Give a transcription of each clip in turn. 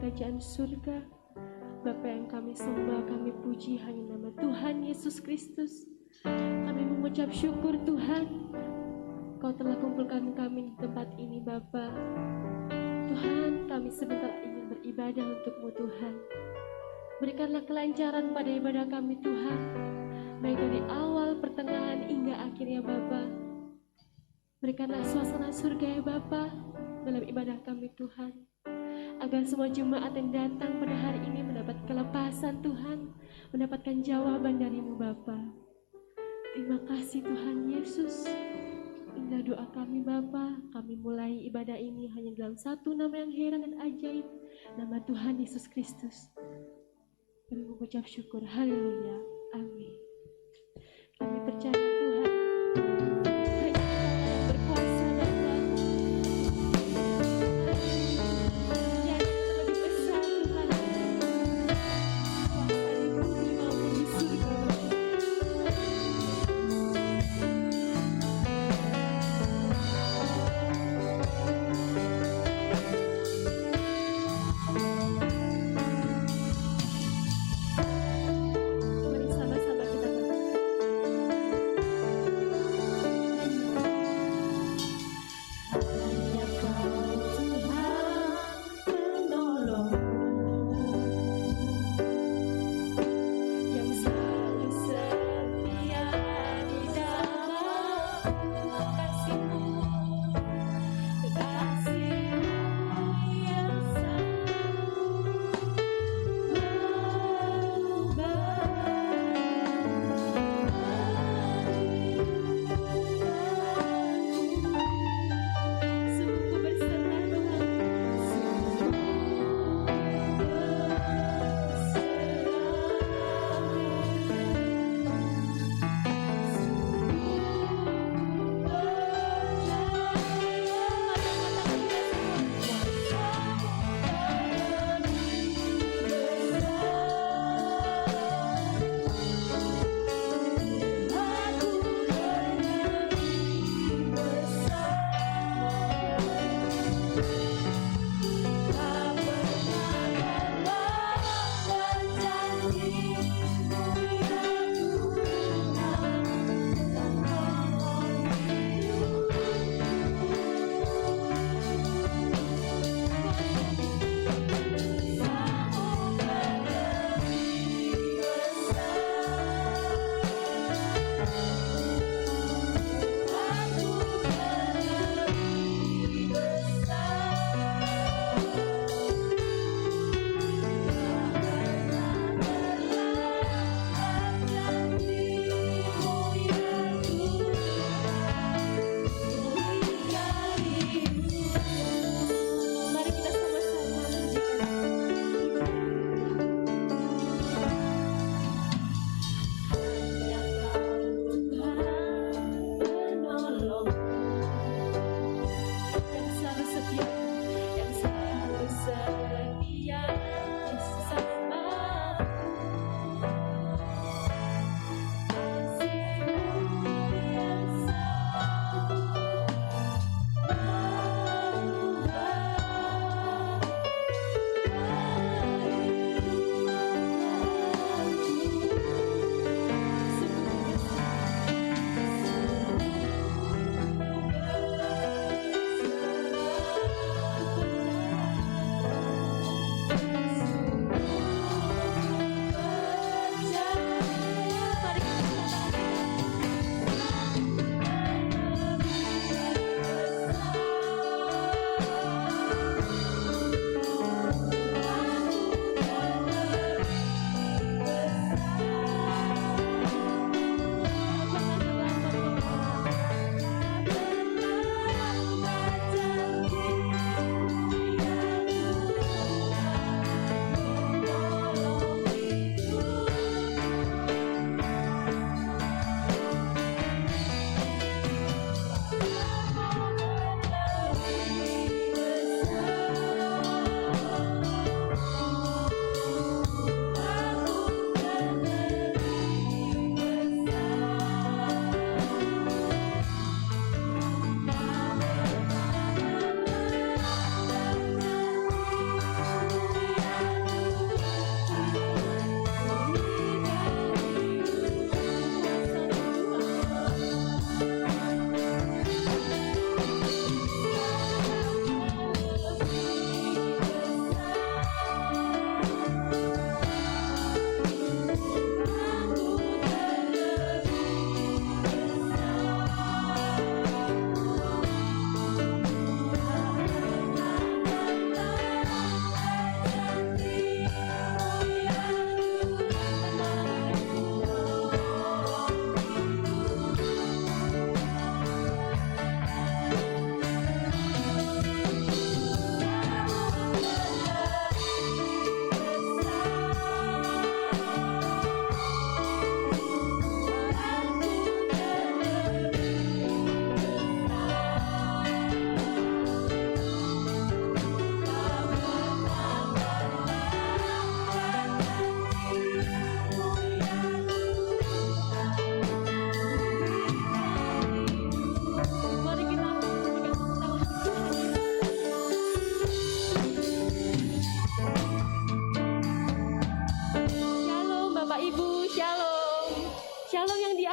kerajaan surga. Bapa yang kami sembah, kami puji hanya nama Tuhan Yesus Kristus. Kami mengucap syukur Tuhan, Kau telah kumpulkan kami di tempat ini Bapa. Tuhan, kami sebentar ingin beribadah untuk-Mu Tuhan. Berikanlah kelancaran pada ibadah kami Tuhan, baik dari awal, pertengahan hingga akhirnya Bapa. Berikanlah suasana surga ya Bapa dalam ibadah kami Tuhan, agar semua jemaat yang datang pada hari ini mendapat kelepasan Tuhan, mendapatkan jawaban dari-Mu Bapa. Terima kasih Tuhan Yesus. Indah doa kami Bapa, kami mulai ibadah ini hanya dalam satu nama yang heran dan ajaib, nama Tuhan Yesus Kristus. Kami mengucap syukur, haleluya, amin. Kami percaya Tuhan, hanya Engkau yang berkuasa Bapa. Yang lebih besar Tuhan, kuasa di bumi maupun di surga Bapa. Mari sama-sama kita berdoa.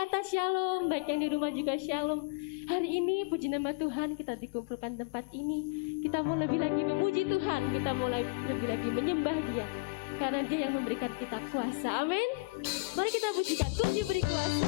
atas shalom, baik yang di rumah juga shalom. Hari ini puji nama Tuhan kita dikumpulkan tempat ini. Kita mau lebih lagi memuji Tuhan, kita mau lebih lagi menyembah Dia. Karena Dia yang memberikan kita kuasa, amin. Mari kita pujikan, Tuhan diberi kuasa.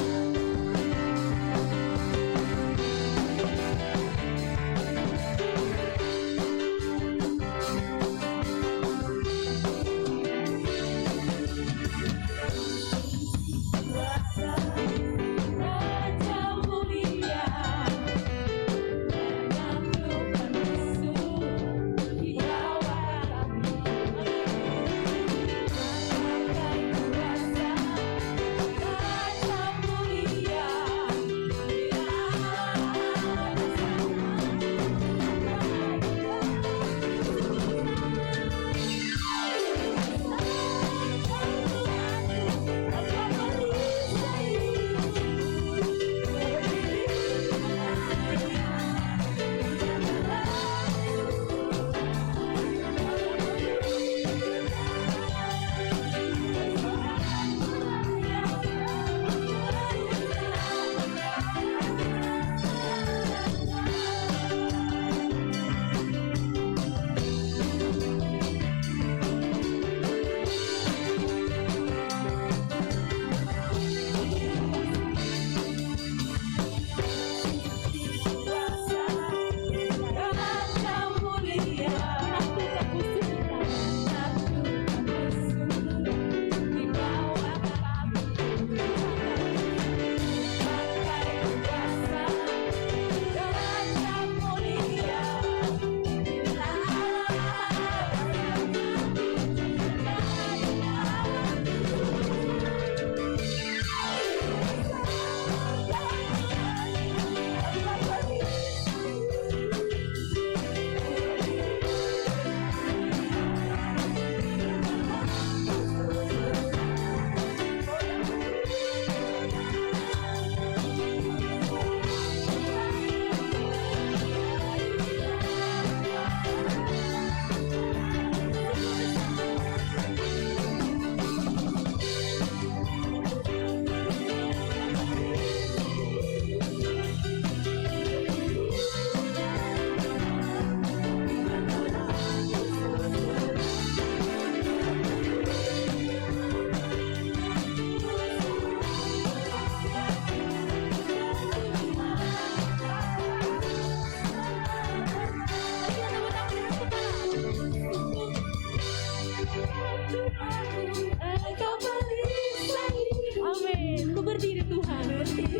Amin. Ku berdiri Tuhan, berdiri.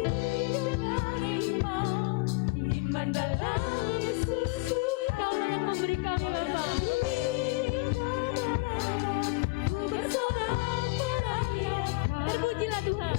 Kau yang memberi kami Bapa. Terpujilah Tuhan.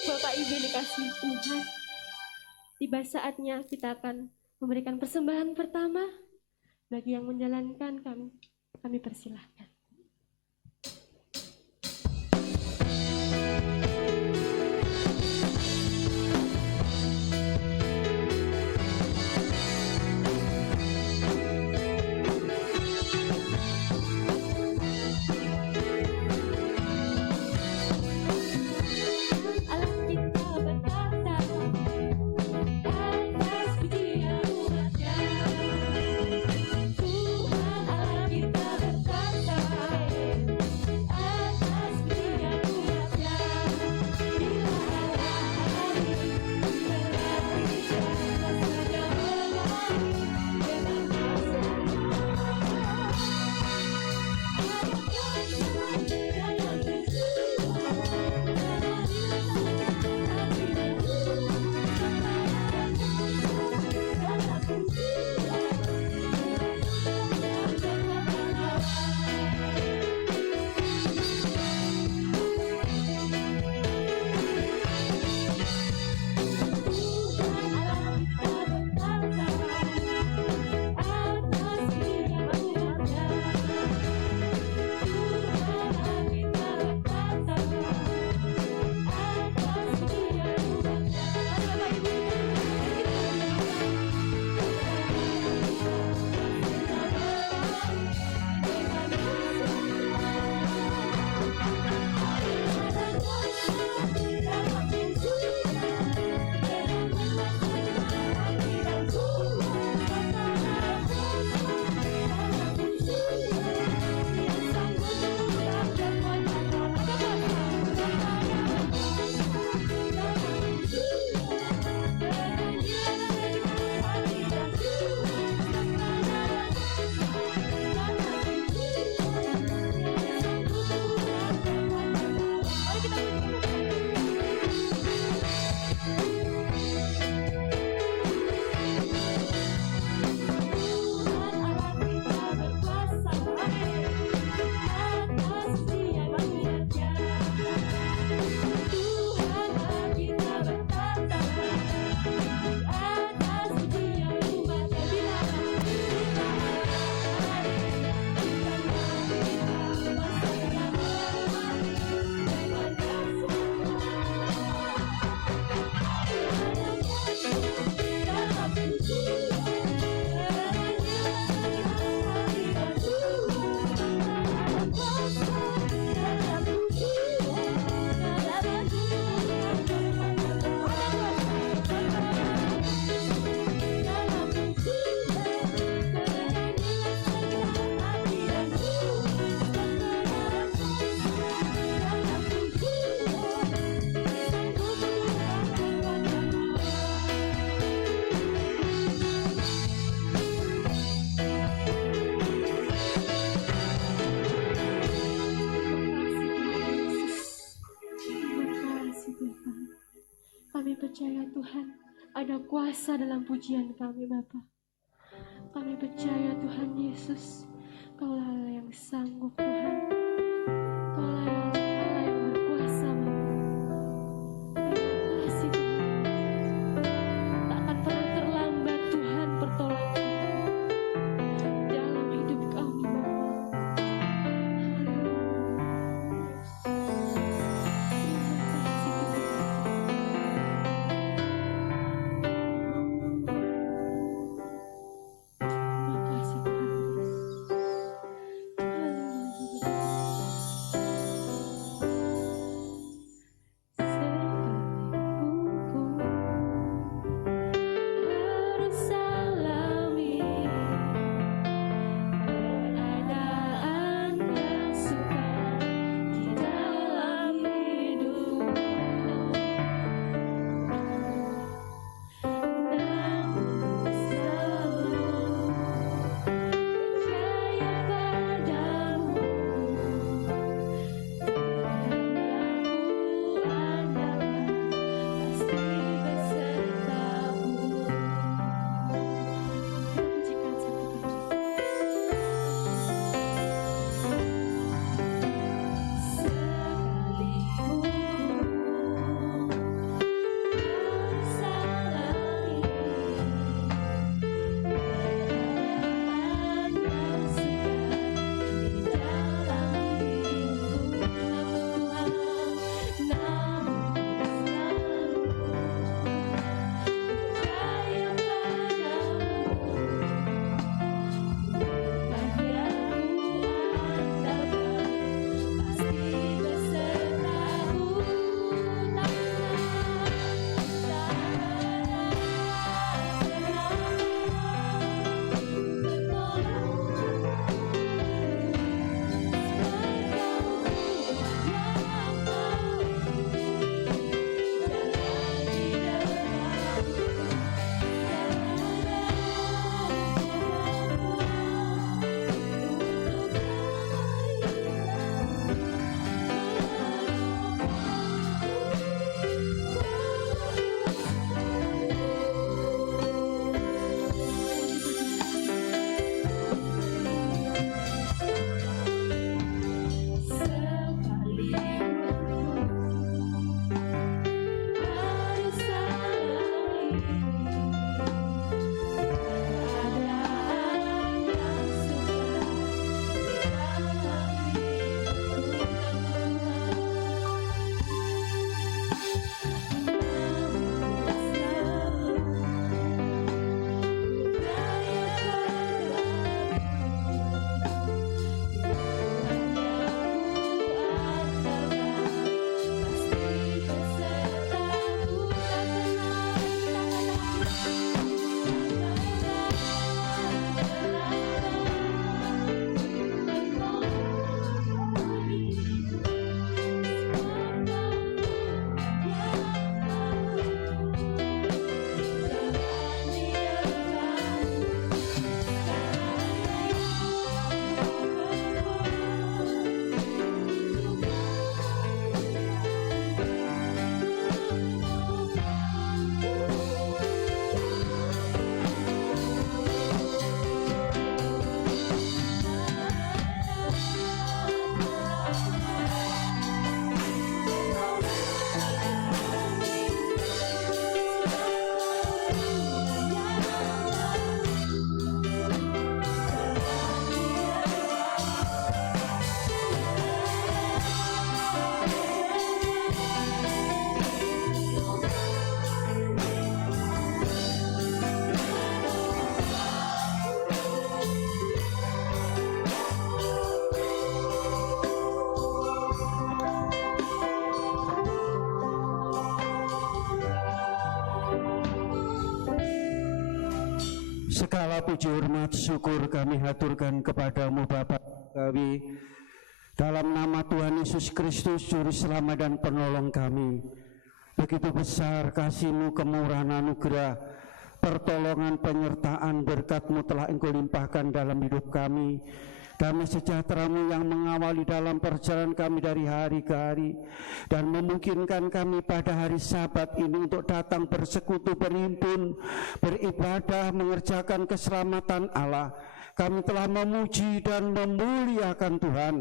Bapak Ibu dikasih Tuhan, tiba saatnya kita akan memberikan persembahan pertama. Bagi yang menjalankan kami persilahkan. Tuhan Allah kita berkata, percaya Tuhan, ada kuasa dalam pujian kami Bapa. Kami percaya Tuhan Yesus, Kaulah Allah yang sanggup Tuhan. Kaulah Allah yang berkuasa Bapa. Terima kasih Tuhan. Tak akan pernah terlambat Tuhan pertolongan dalam hidup kami Bapa. Segala puji hormat syukur kami haturkan kepadamu Bapa kami dalam nama Tuhan Yesus Kristus Juru Selamat dan Penolong kami. Begitu besar kasih-Mu, kemurahan anugerah, pertolongan, penyertaan, berkat-Mu telah Engkau limpahkan dalam hidup kami. Damai sejahtera-Mu yang mengawali dalam perjalanan kami dari hari ke hari dan memungkinkan kami pada hari Sabat ini untuk datang bersekutu, berhimpun, beribadah, mengerjakan keselamatan Allah. Kami telah memuji dan memuliakan Tuhan.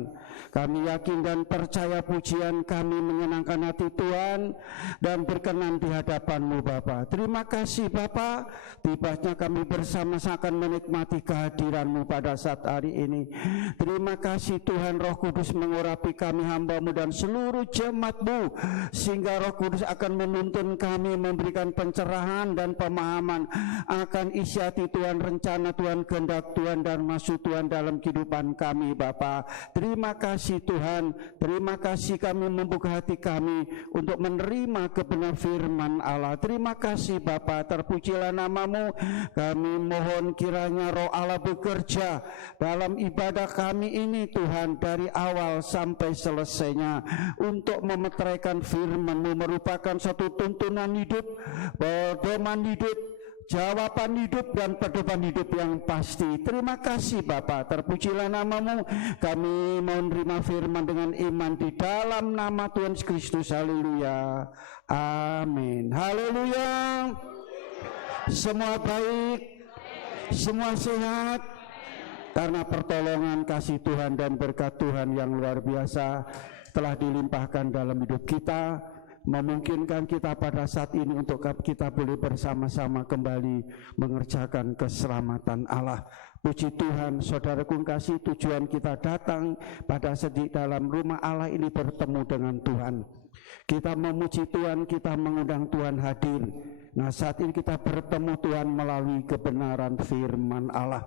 Kami yakin dan percaya pujian kami menyenangkan hati Tuhan dan berkenan di hadapan-Mu Bapa. Terima kasih Bapa, tibanya kami bersama-sama akan menikmati kehadiran-Mu pada saat hari ini. Terima kasih Tuhan, Roh Kudus mengurapi kami hamba-Mu dan seluruh jemaat-Mu, sehingga Roh Kudus akan menuntun kami, memberikan pencerahan dan pemahaman akan isi hati Tuhan, rencana Tuhan, kehendak Tuhan dan maksud Tuhan dalam kehidupan kami Bapa. Terima kasih Tuhan, terima kasih kami membuka hati kami untuk menerima kebenaran firman Allah. Terima kasih Bapa, terpujilah nama-Mu. Kami mohon kiranya Roh Allah bekerja dalam ibadah kami ini Tuhan, dari awal sampai selesainya, untuk memeteraikan firman-Mu, merupakan satu tuntunan hidup, pedoman hidup, jawaban hidup dan pedoman hidup yang pasti. Terima kasih Bapa, terpujilah nama-Mu. Kami mau menerima firman dengan iman di dalam nama Tuhan Yesus Kristus. Haleluya, amin. Haleluya. Semua baik, semua sehat, karena pertolongan kasih Tuhan dan berkat Tuhan yang luar biasa telah dilimpahkan dalam hidup kita, memungkinkan kita pada saat ini untuk kita boleh bersama-sama kembali mengerjakan keselamatan Allah. Puji Tuhan, saudaraku kasih, tujuan kita datang pada sedih dalam rumah Allah ini bertemu dengan Tuhan. Kita memuji Tuhan, kita mengundang Tuhan hadir. Nah, saat ini kita bertemu Tuhan melalui kebenaran firman Allah.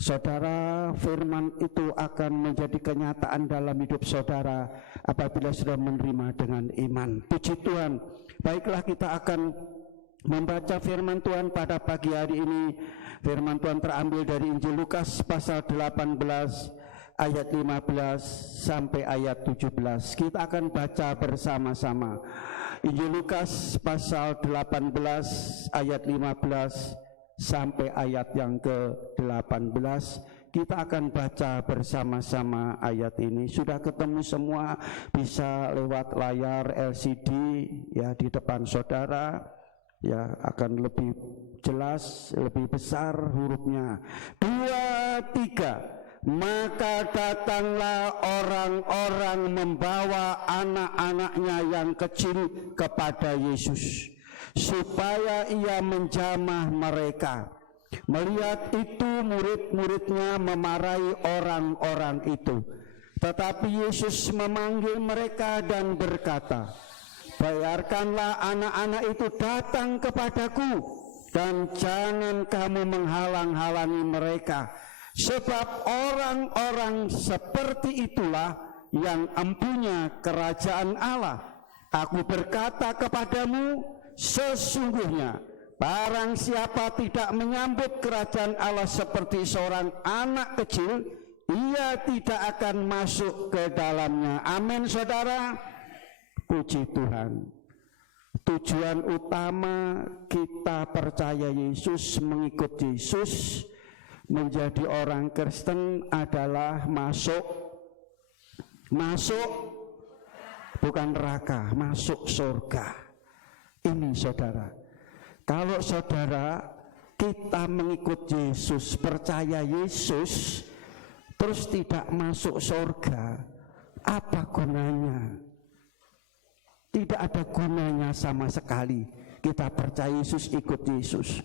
Saudara, firman itu akan menjadi kenyataan dalam hidup saudara apabila sudah menerima dengan iman. Puji Tuhan. Baiklah, kita akan membaca firman Tuhan pada pagi hari ini. Firman Tuhan terambil dari Injil Lukas pasal 18 ayat 15 sampai ayat 17. Kita akan baca bersama-sama. Injil Lukas pasal 18 ayat 15 sampai ayat yang ke-18. Kita akan baca bersama-sama ayat ini. Sudah ketemu semua? Bisa lewat layar LCD ya di depan saudara, ya akan lebih jelas, lebih besar hurufnya. 2, 3. Maka datanglah orang-orang membawa anak-anaknya yang kecil kepada Yesus, supaya ia menjamah mereka. Melihat itu, murid-muridnya memarahi orang-orang itu. Tetapi Yesus memanggil mereka dan berkata, "Biarkanlah anak-anak itu datang kepadaku, dan jangan kamu menghalang-halangi mereka. Sebab orang-orang seperti itulah yang empunya kerajaan Allah. Aku berkata kepadamu, sesungguhnya barang siapa tidak menyambut kerajaan Allah seperti seorang anak kecil, ia tidak akan masuk ke dalamnya." Amin, saudara. Puji Tuhan. Tujuan utama kita percaya Yesus, mengikut Yesus, menjadi orang Kristen adalah masuk bukan neraka, masuk surga. Ini saudara, kalau saudara kita mengikut Yesus, percaya Yesus, terus tidak masuk surga, apa gunanya? Tidak ada gunanya sama sekali. Kita percaya Yesus, ikut Yesus.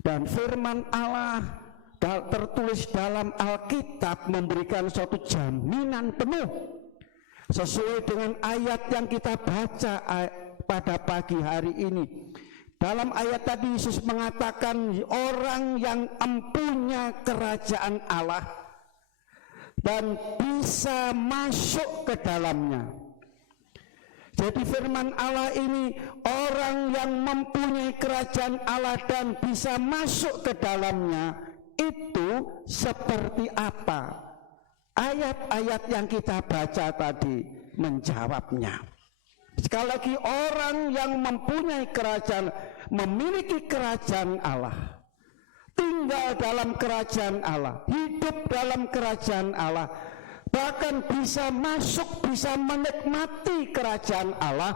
Dan firman Allah tertulis dalam Alkitab memberikan suatu jaminan penuh sesuai dengan ayat yang kita baca pada pagi hari ini. Dalam ayat tadi Yesus mengatakan orang yang empunya kerajaan Allah dan bisa masuk ke dalamnya. Jadi firman Allah ini, orang yang mempunyai kerajaan Allah dan bisa masuk ke dalamnya, itu seperti apa? Ayat-ayat yang kita baca tadi menjawabnya. Sekali lagi, orang yang mempunyai kerajaan, memiliki kerajaan Allah, tinggal dalam kerajaan Allah, hidup dalam kerajaan Allah, bahkan bisa masuk, bisa menikmati kerajaan Allah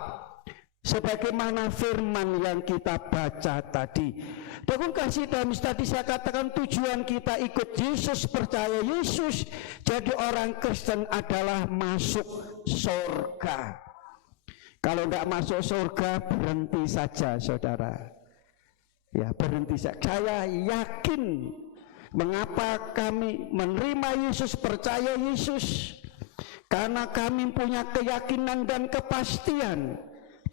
sebagaimana firman yang kita baca tadi. Dengan kasih dalam tadi saya katakan tujuan kita ikut Yesus, percaya Yesus, jadi orang Kristen adalah masuk surga. Kalau tidak masuk surga, berhenti saja saudara. Ya, berhenti saja. Saya yakin mengapa kami menerima Yesus, percaya Yesus, karena kami punya keyakinan dan kepastian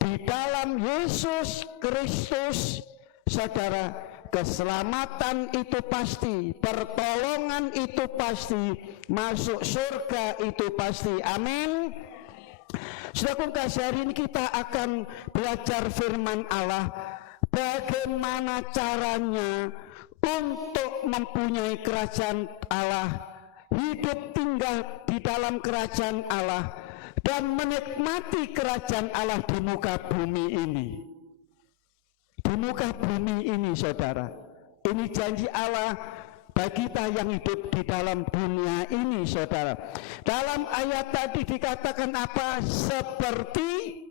di dalam Yesus Kristus. Saudara, keselamatan itu pasti, pertolongan itu pasti, masuk surga itu pasti. Amin. Saudaraku kasih, hari ini kita akan belajar firman Allah, bagaimana caranya untuk mempunyai kerajaan Allah, hidup tinggal di dalam kerajaan Allah, dan menikmati kerajaan Allah di muka bumi ini. Di muka bumi ini saudara, ini janji Allah bagi kita yang hidup di dalam dunia ini saudara. Dalam ayat tadi dikatakan apa? Seperti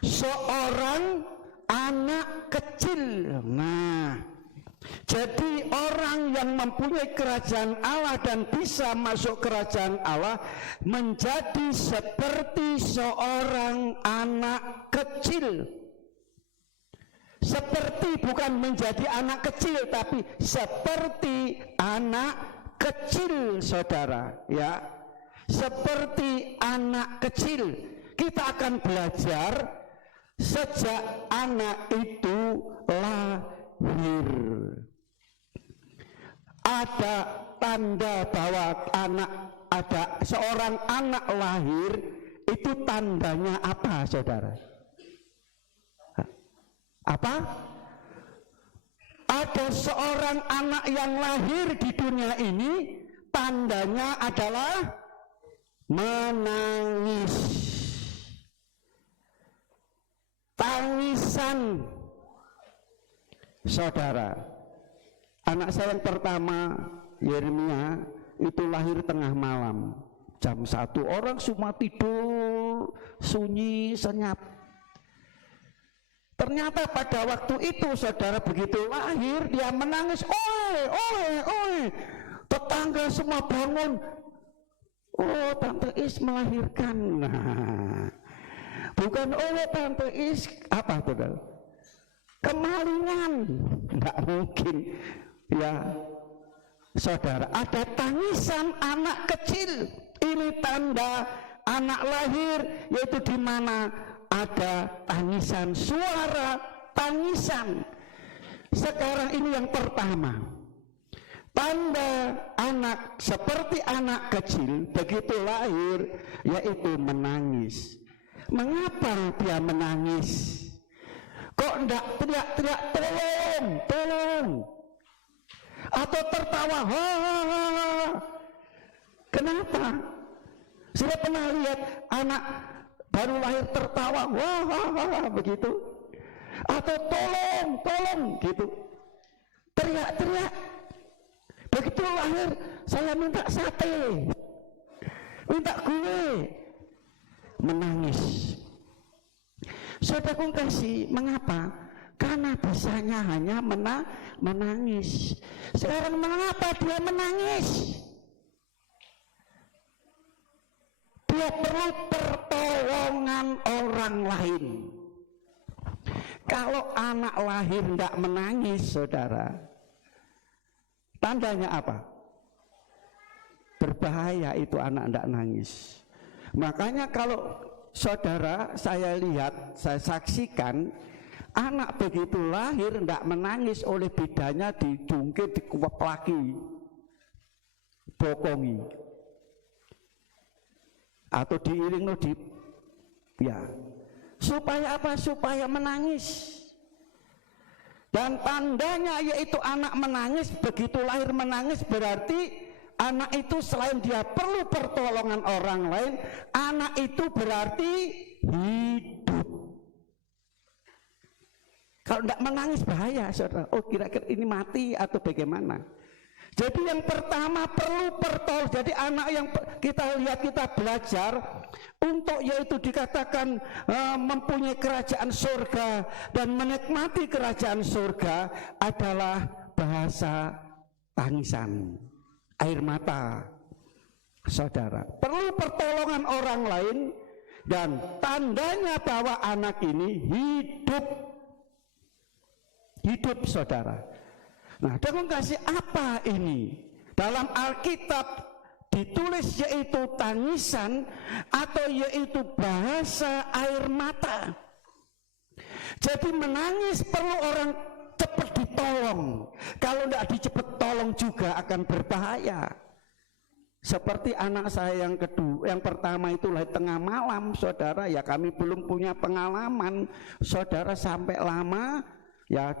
seorang anak kecil. Nah, jadi orang yang mempunyai kerajaan Allah dan bisa masuk kerajaan Allah menjadi seperti seorang anak kecil. Seperti bukan menjadi anak kecil, tapi seperti anak kecil saudara, ya. Seperti anak kecil. Kita akan belajar sejak anak itu lahir. Ada tanda bahwa ada seorang anak lahir, itu tandanya apa saudara? Apa? Ada seorang anak yang lahir di dunia ini, tandanya adalah menangis. Tangisan. Saudara, anak saya yang pertama, Yeremia, itu lahir tengah malam, jam 1, orang semua tidur, sunyi, senyap. Ternyata pada waktu itu saudara, begitu lahir dia menangis, oi. Tetangga semua bangun. Oh, Tante Is melahirkan. Nah, bukan Tante Is apa saudara? Kemalingan. Enggak mungkin. Ya saudara, ada tangisan anak kecil. Ini tanda anak lahir, yaitu di mana ada tangisan, suara tangisan. Sekarang ini yang pertama, tanda anak seperti anak kecil begitu lahir, yaitu menangis. Mengapa dia menangis? Kok enggak teriak-teriak tolong, atau tertawa, kenapa? Saya pernah lihat anak baru lahir tertawa, wah, begitu. Atau tolong, gitu. Teriak-teriak. Begitu lahir, saya minta sate, minta kue, menangis. Saudaraku kasih, mengapa? Karena bisanya hanya menangis. Sekarang mengapa dia menangis? Dia perlu pertolongan orang lain. Kalau anak lahir tidak menangis, saudara, tandanya apa? Berbahaya itu anak tidak nangis. Makanya kalau saudara, saya lihat, saya saksikan, anak begitu lahir tidak menangis, oleh bidanya dijungkit, dikeplaki, bokongi, atau diiring ya, supaya apa? Supaya menangis. Dan tandanya yaitu anak menangis, begitu lahir menangis, berarti anak itu selain dia perlu pertolongan orang lain, anak itu berarti hidup. Kalau tidak menangis bahaya, saudara. Oh, kira-kira ini mati atau bagaimana? Jadi yang pertama perlu pertolongan. Jadi anak yang kita lihat, kita belajar untuk yaitu dikatakan mempunyai kerajaan surga dan menikmati kerajaan surga adalah bahasa tangisan, air mata, saudara. Perlu pertolongan orang lain dan tandanya bahwa anak ini hidup, saudara. Nah, dengan kasih apa ini? Dalam Alkitab ditulis yaitu tangisan atau yaitu bahasa air mata. Jadi menangis perlu orang cepat ditolong. Kalau tidak dicepat tolong juga akan berbahaya. Seperti anak saya yang kedua, yang pertama itu lahir tengah malam, saudara. Ya kami belum punya pengalaman, saudara, sampai lama. Ya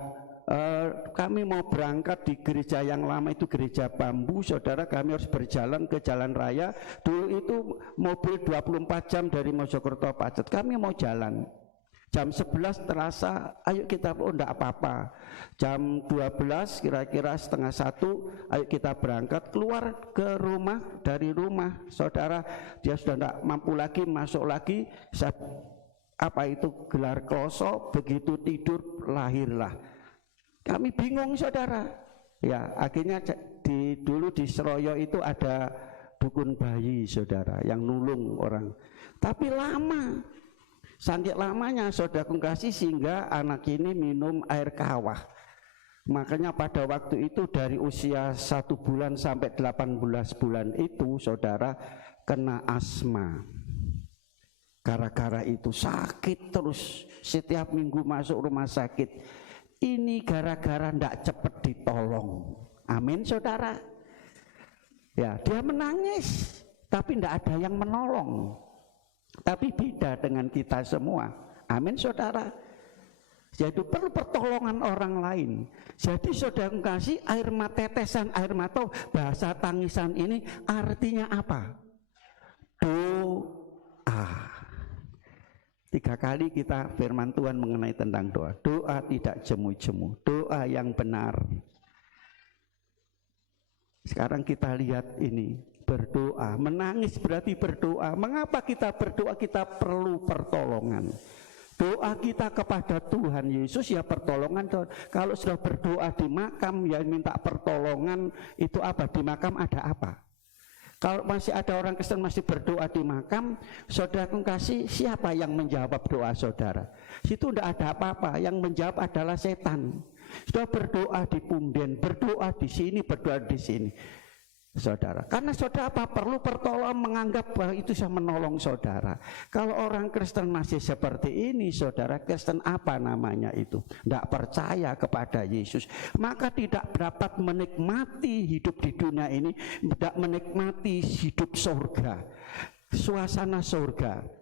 kami mau berangkat di gereja yang lama itu gereja bambu, saudara. Kami harus berjalan ke jalan raya. Dulu itu mobil 24 jam dari Mojokerto Pacet. Kami mau jalan jam 11 terasa, ayo kita, oh enggak apa-apa. Jam 12 kira-kira setengah 1, ayo kita berangkat. Keluar ke rumah, dari rumah, saudara, dia sudah enggak mampu lagi, masuk lagi. Apa itu gelar kloso, begitu tidur lahirlah. Kami bingung, saudara. Ya, akhirnya dulu di Seroyo itu ada dukun bayi, saudara, yang nulung orang. Tapi lama, sangat lamanya, saudara kasih, sehingga anak ini minum air kawah. Makanya pada waktu itu dari usia 1 bulan sampai 18 bulan itu, saudara, kena asma. Gara-gara itu sakit terus, setiap minggu masuk rumah sakit. Ini gara-gara ndak cepat ditolong. Amin, saudara. Ya, dia menangis, tapi ndak ada yang menolong. Tapi beda dengan kita semua. Amin, saudara. Jadi perlu pertolongan orang lain. Jadi saudara kasih, air mata, tetesan air mata, bahasa tangisan ini artinya apa? Doa. 3 kali kita firman Tuhan mengenai tentang doa. Doa tidak jemu-jemu, doa yang benar. Sekarang kita lihat ini, berdoa, menangis berarti berdoa. Mengapa kita berdoa? Kita perlu pertolongan. Doa kita kepada Tuhan Yesus ya pertolongan. Kalau sudah berdoa di makam ya minta pertolongan, itu apa? Di makam ada apa? Kalau masih ada orang Kristen masih berdoa di makam, saudara kasih, siapa yang menjawab doa saudara? Situ tidak ada apa-apa, yang menjawab adalah setan. Sudah berdoa di punden, berdoa di sini, berdoa di sini, saudara. Karena saudara apa? Perlu pertolongan, menganggap bahwa itu bisa menolong saudara. Kalau orang Kristen masih seperti ini, saudara, Kristen apa namanya itu? Tidak percaya kepada Yesus, maka tidak dapat menikmati hidup di dunia ini, tidak menikmati hidup surga, suasana surga.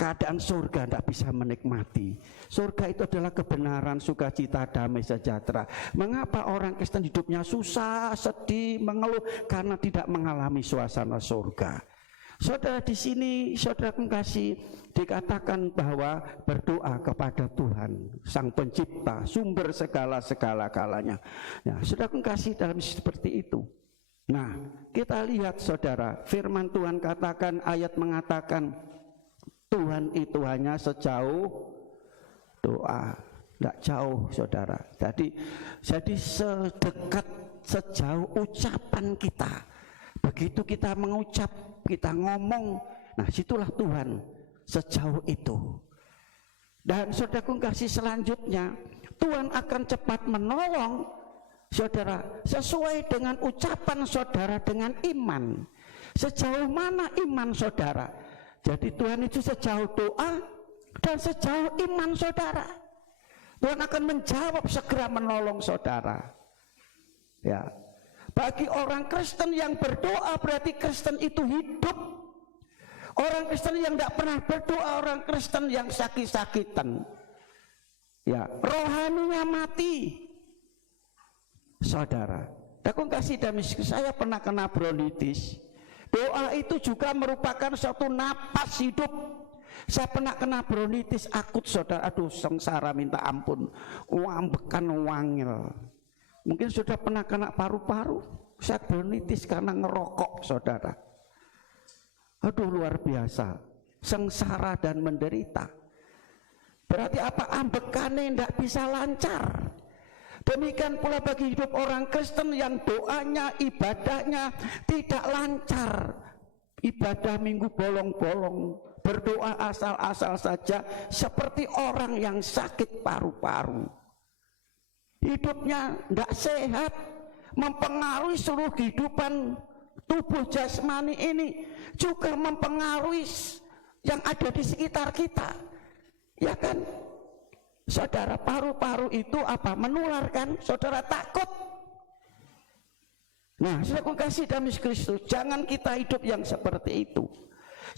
Keadaan surga tidak bisa menikmati. Surga itu adalah kebenaran, sukacita, damai, sejahtera. Mengapa orang Kristen hidupnya susah, sedih, mengeluh? Karena tidak mengalami suasana surga. Saudara, di sini saudara kasih dikatakan bahwa berdoa kepada Tuhan Sang Pencipta, sumber segala-galanya. Ya, saudara kasih dalam seperti itu. Nah, kita lihat saudara, firman Tuhan katakan, ayat mengatakan Tuhan itu hanya sejauh doa, tidak jauh, saudara. Jadi sedekat, sejauh ucapan kita. Begitu kita mengucap, kita ngomong, nah situlah Tuhan, sejauh itu. Dan saudaraku kasih selanjutnya, Tuhan akan cepat menolong saudara sesuai dengan ucapan saudara dengan iman. Sejauh mana iman saudara? Jadi Tuhan itu sejauh doa dan sejauh iman saudara. Tuhan akan menjawab, segera menolong saudara. Ya. Bagi orang Kristen yang berdoa berarti Kristen itu hidup. Orang Kristen yang tidak pernah berdoa, orang Kristen yang sakit-sakitan. Ya, rohaninya mati. Saudara, aku kasih damis, saya pernah kena bronkitis. Doa itu juga merupakan suatu napas hidup. Saya pernah kena bronkitis akut, saudara. Aduh, sengsara minta ampun. Ambekan wangil. Mungkin sudah pernah kena paru-paru. Saya bronkitis karena ngerokok, saudara. Aduh, luar biasa. Sengsara dan menderita. Berarti apa? Ambekane tidak bisa lancar. Demikian pula bagi hidup orang Kristen yang doanya, ibadahnya tidak lancar. Ibadah minggu bolong-bolong, berdoa asal-asal saja, seperti orang yang sakit paru-paru. Hidupnya tidak sehat, mempengaruhi seluruh kehidupan tubuh jasmani ini, juga mempengaruhi yang ada di sekitar kita. Ya kan? Saudara, paru-paru itu apa? Menularkan. Saudara takut. Nah, saudara kasih dalam Kristus, jangan kita hidup yang seperti itu.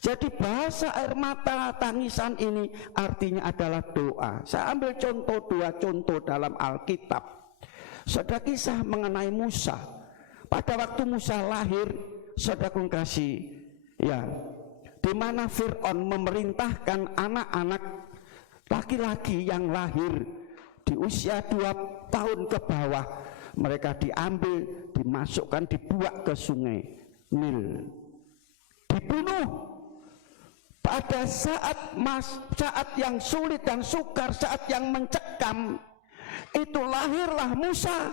Jadi bahasa air mata tangisan ini artinya adalah doa. Saya ambil dua contoh dalam Alkitab. Saudara, kisah mengenai Musa. Pada waktu Musa lahir, saudara kasih, ya, di mana Fir'aun memerintahkan anak-anak laki-laki yang lahir di usia 2 tahun ke bawah, mereka diambil, dimasukkan, dibuang ke sungai Nil, dibunuh. Pada saat yang sulit dan sukar, saat yang mencekam, itu lahirlah Musa.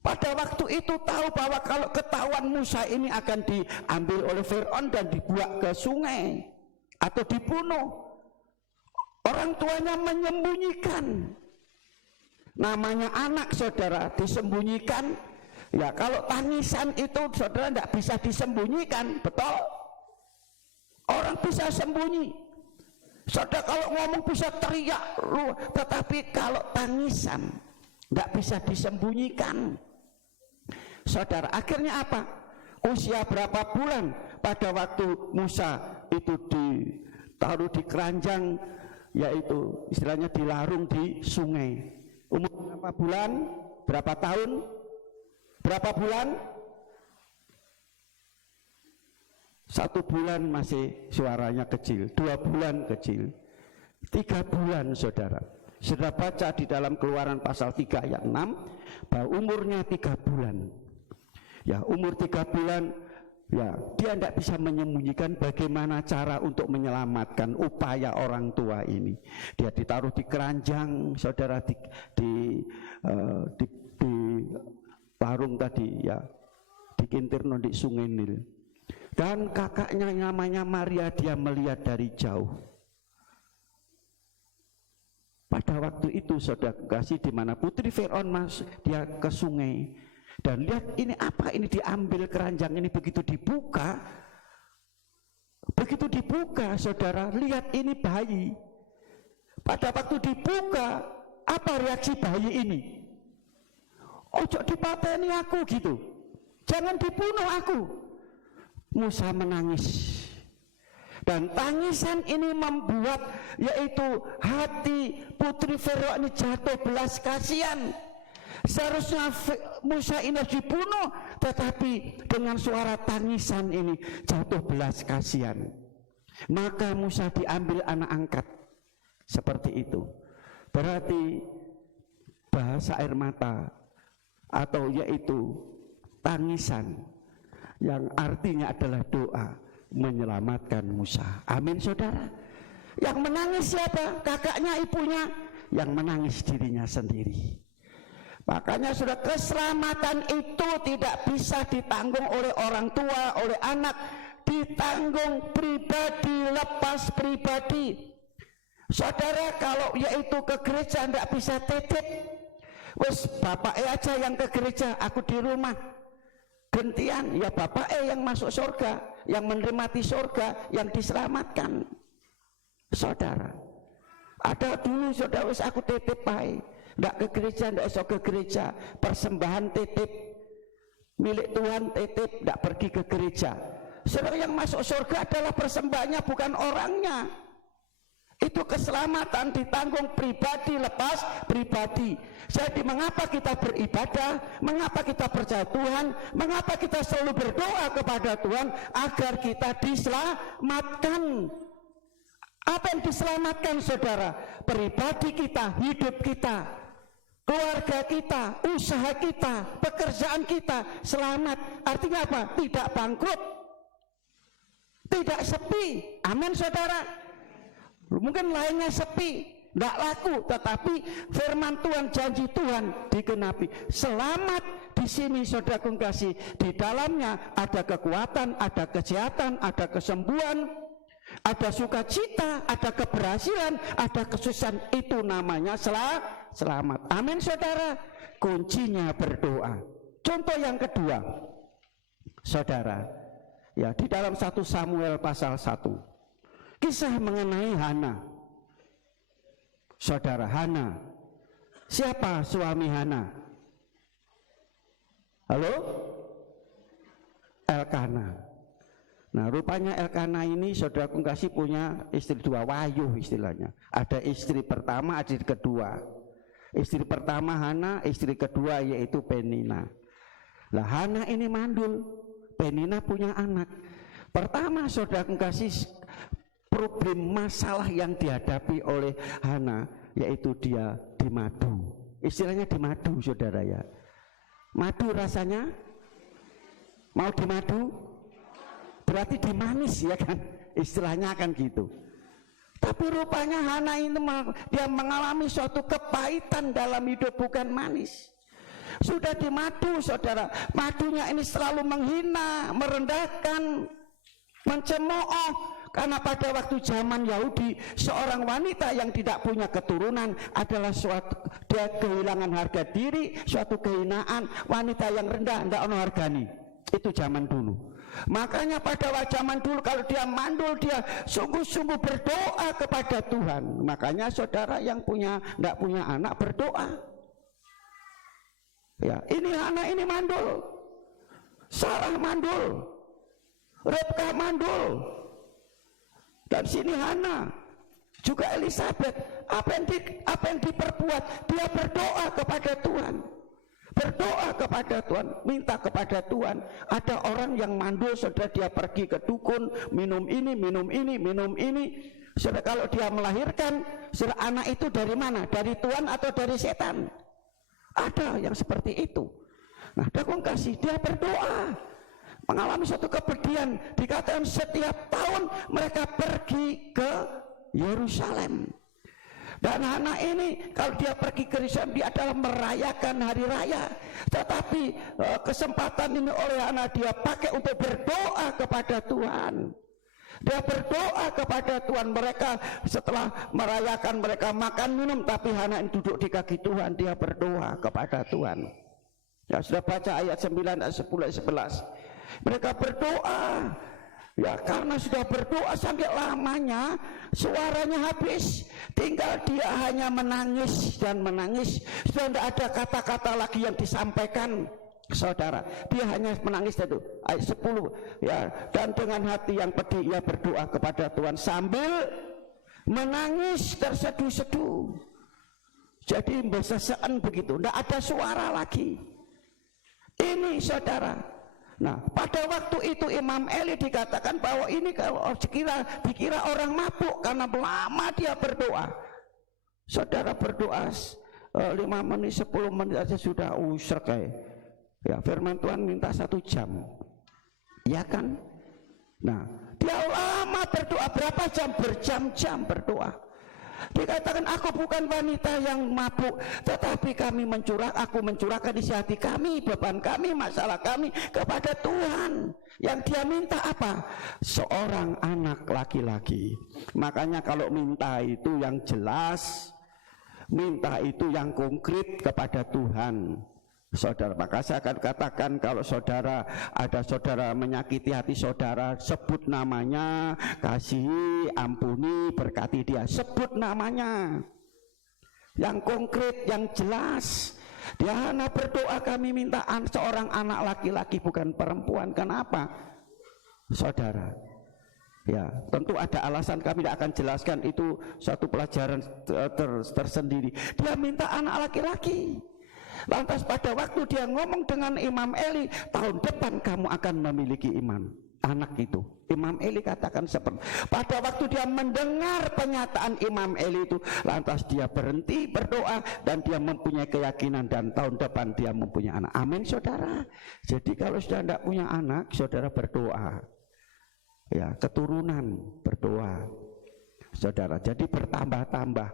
Pada waktu itu tahu bahwa kalau ketahuan Musa ini akan diambil oleh Fir'aun dan dibuang ke sungai atau dibunuh, orang tuanya menyembunyikan. Namanya anak, saudara, disembunyikan. Ya, kalau tangisan itu, saudara, tidak bisa disembunyikan, betul? Orang bisa sembunyi. Saudara, kalau ngomong bisa teriak, tetapi kalau tangisan tidak bisa disembunyikan. Saudara, akhirnya apa? Usia berapa bulan pada waktu Musa itu ditaruh di keranjang, yaitu istilahnya dilarung di sungai. Umur berapa bulan? Berapa tahun? Berapa bulan? 1 bulan masih suaranya kecil, 2 bulan kecil, 3 bulan, saudara. Sudah baca di dalam Keluaran pasal 3 ayat 6 bahwa umurnya 3 bulan. Ya, umur 3 bulan, ya, dia tidak bisa menyembunyikan bagaimana cara untuk menyelamatkan upaya orang tua ini. Dia ditaruh di keranjang, saudara, di larung tadi, ya, dikintirno di sungai Nil. Dan kakaknya namanya Maria, dia melihat dari jauh. Pada waktu itu, saudara kasih, di mana putri Fir'aun masuk, dia ke sungai. Dan lihat ini apa, ini diambil keranjang ini, begitu dibuka, saudara, lihat ini bayi. Pada waktu dibuka, apa reaksi bayi ini? Ojo dipateni aku gitu, jangan dibunuh aku. Musa menangis. Dan tangisan ini membuat, yaitu hati putri Fir'aun ini jatuh belas kasihan. Seharusnya Musa ini dibunuh, tetapi dengan suara tangisan ini jatuh belas kasihan. Maka Musa diambil anak angkat. Seperti itu. Berarti bahasa air mata atau yaitu tangisan yang artinya adalah doa menyelamatkan Musa. Amin, saudara. Yang menangis siapa? Kakaknya, ibunya. Yang menangis dirinya sendiri. Makanya sudah, keselamatan itu tidak bisa ditanggung oleh orang tua, oleh anak, ditanggung pribadi, lepas pribadi. Saudara, kalau yaitu ke gereja tidak bisa titip, wes bapak aja yang ke gereja, aku di rumah. Gantian, ya bapak yang masuk surga, yang menikmati surga, yang diselamatkan. Saudara, ada dulu, saudara, wes aku titip baik. Tidak ke gereja, tidak esok ke gereja, persembahan titip, milik Tuhan titip, tidak pergi ke gereja. Saudara, yang masuk surga adalah persembahannya, bukan orangnya. Itu keselamatan ditanggung pribadi, lepas pribadi. Jadi mengapa kita beribadah, mengapa kita percaya Tuhan, mengapa kita selalu berdoa kepada Tuhan agar kita diselamatkan. Apa yang diselamatkan saudara? Pribadi kita, hidup kita, keluarga kita, usaha kita, pekerjaan kita selamat. Artinya apa? Tidak bangkrut, tidak sepi. Amin saudara. Mungkin lainnya sepi, tidak laku, tetapi firman Tuhan, janji Tuhan digenapi. Selamat di sini saudara kasih. Di dalamnya ada kekuatan, ada kesehatan, ada kesembuhan, ada sukacita, ada keberhasilan, ada kesuksesan. Itu namanya selamat. Amin saudara. Kuncinya berdoa. Contoh yang kedua, saudara, ya, di dalam 1 Samuel pasal 1, kisah mengenai Hana. Saudara, Hana. Siapa suami Hana? Halo? Elkana. Nah, rupanya Elkana ini saudara kasih punya istri dua, wayuh istilahnya. Ada istri pertama, istri kedua. Istri pertama Hana, istri kedua yaitu Penina. Lah Hana ini mandul, Penina punya anak. Pertama saudara kasih, problem masalah yang dihadapi oleh Hana yaitu dia dimadu. Istilahnya dimadu saudara ya. Madu rasanya, mau dimadu? Berarti dimanis ya kan, istilahnya akan gitu. Tapi rupanya Hana ini dia mengalami suatu kepahitan dalam hidup, bukan manis. Sudah dimadu saudara, madunya ini selalu menghina, merendahkan, mencemooh. Karena pada waktu zaman Yahudi, seorang wanita yang tidak punya keturunan adalah suatu, dia kehilangan harga diri, suatu kehinaan. Wanita yang rendah tidak ono hargani. Itu zaman dulu. Makanya pada zaman dulu kalau dia mandul, dia sungguh-sungguh berdoa kepada Tuhan. Makanya saudara yang tidak punya anak berdoa. Ya, ini anak ini mandul, Sarah mandul, Rebka mandul, dan sini Hana, juga Elizabeth. Apa yang diperbuat? Dia berdoa kepada Tuhan. Berdoa kepada Tuhan, minta kepada Tuhan. Ada orang yang mandul, saudara, dia pergi ke dukun, minum ini, minum ini, minum ini. Saudara, kalau dia melahirkan, saudara, anak itu dari mana? Dari Tuhan atau dari setan? Ada yang seperti itu. Nah, dakung kasih, dia berdoa, mengalami suatu kepedihan. Dikatakan setiap tahun mereka pergi ke Yerusalem. Dan anak ini kalau dia pergi ke Yerusalem, dia adalah merayakan hari raya. Tetapi kesempatan ini oleh anak dia pakai untuk berdoa kepada Tuhan. Dia berdoa kepada Tuhan. Mereka setelah merayakan, mereka makan minum, tapi Hana ini duduk di kaki Tuhan, dia berdoa kepada Tuhan. Ya, sudah baca ayat 9, ayat 10, ayat 11. Mereka berdoa. Ya, karena sudah berdoa sampai lamanya, suaranya habis, tinggal dia hanya menangis dan menangis. Sudah tidak ada kata-kata lagi yang disampaikan, saudara. Dia hanya menangis itu. Ayat 10, ya, dan dengan hati yang pedih ia berdoa kepada Tuhan sambil menangis terseduh-seduh. Jadi bersesaan begitu, tidak ada suara lagi. Ini saudara. Nah, pada waktu itu Imam Eli dikatakan bahwa ini kalau dikira orang mabuk karena lama dia berdoa. Saudara berdoa 5 menit, 10 menit aja sudah usrek kayak. Ya, firman Tuhan minta 1 jam. Ya kan? Nah, dia lama berdoa, berapa jam? Berjam-jam berdoa. Dikatakan aku bukan wanita yang mabuk, tetapi aku mencurahkan isi hati kami, beban kami, masalah kami kepada Tuhan. Yang dia minta apa? Seorang anak laki-laki. Makanya kalau minta itu yang jelas, minta itu yang konkret kepada Tuhan. Saudara, maka saya akan katakan kalau ada saudara menyakiti hati saudara, sebut namanya, kasihi, ampuni, berkati dia, sebut namanya yang konkret, yang jelas. Dia hanya berdoa, kami minta seorang anak laki-laki bukan perempuan. Kenapa? Saudara, ya tentu ada alasan, kami tidak akan jelaskan, itu satu pelajaran tersendiri. Dia minta anak laki-laki. Lantas pada waktu dia ngomong dengan Imam Eli, tahun depan kamu akan memiliki anak itu. Imam Eli katakan seperti pada waktu dia mendengar pernyataan Imam Eli itu, lantas dia berhenti berdoa dan dia mempunyai keyakinan dan tahun depan dia mempunyai anak. Amin saudara. Jadi kalau sudah tidak punya anak, saudara berdoa, ya, keturunan berdoa saudara. Jadi bertambah-tambah.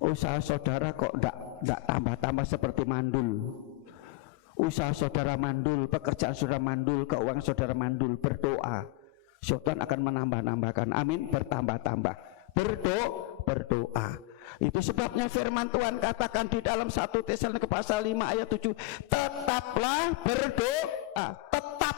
Usaha saudara kok tidak tambah-tambah seperti mandul. Usaha saudara mandul, pekerjaan saudara mandul, keuangan saudara mandul, berdoa, Tuhan akan menambah-nambahkan. Amin. Bertambah-tambah. Berdoa. Itu sebabnya firman Tuhan katakan di dalam 1 Tesalonika pasal 5 ayat 7, tetaplah berdoa. Tetap.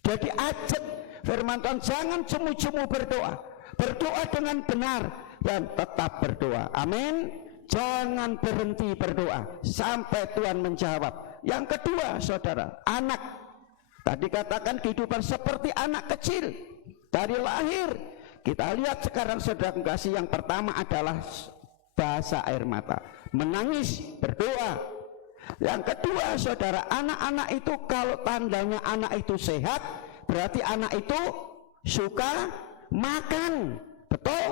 Jadi ajak firman Tuhan, jangan cemu-cemu berdoa. Berdoa dengan benar dan tetap berdoa. Amin. Jangan berhenti berdoa sampai Tuhan menjawab. Yang kedua saudara, anak. Tadi katakan kehidupan seperti anak kecil dari lahir. Kita lihat sekarang saudara kasih, yang pertama adalah bahasa air mata, menangis, berdoa. Yang kedua saudara, anak-anak itu kalau tandanya anak itu sehat, berarti anak itu suka makan. Betul?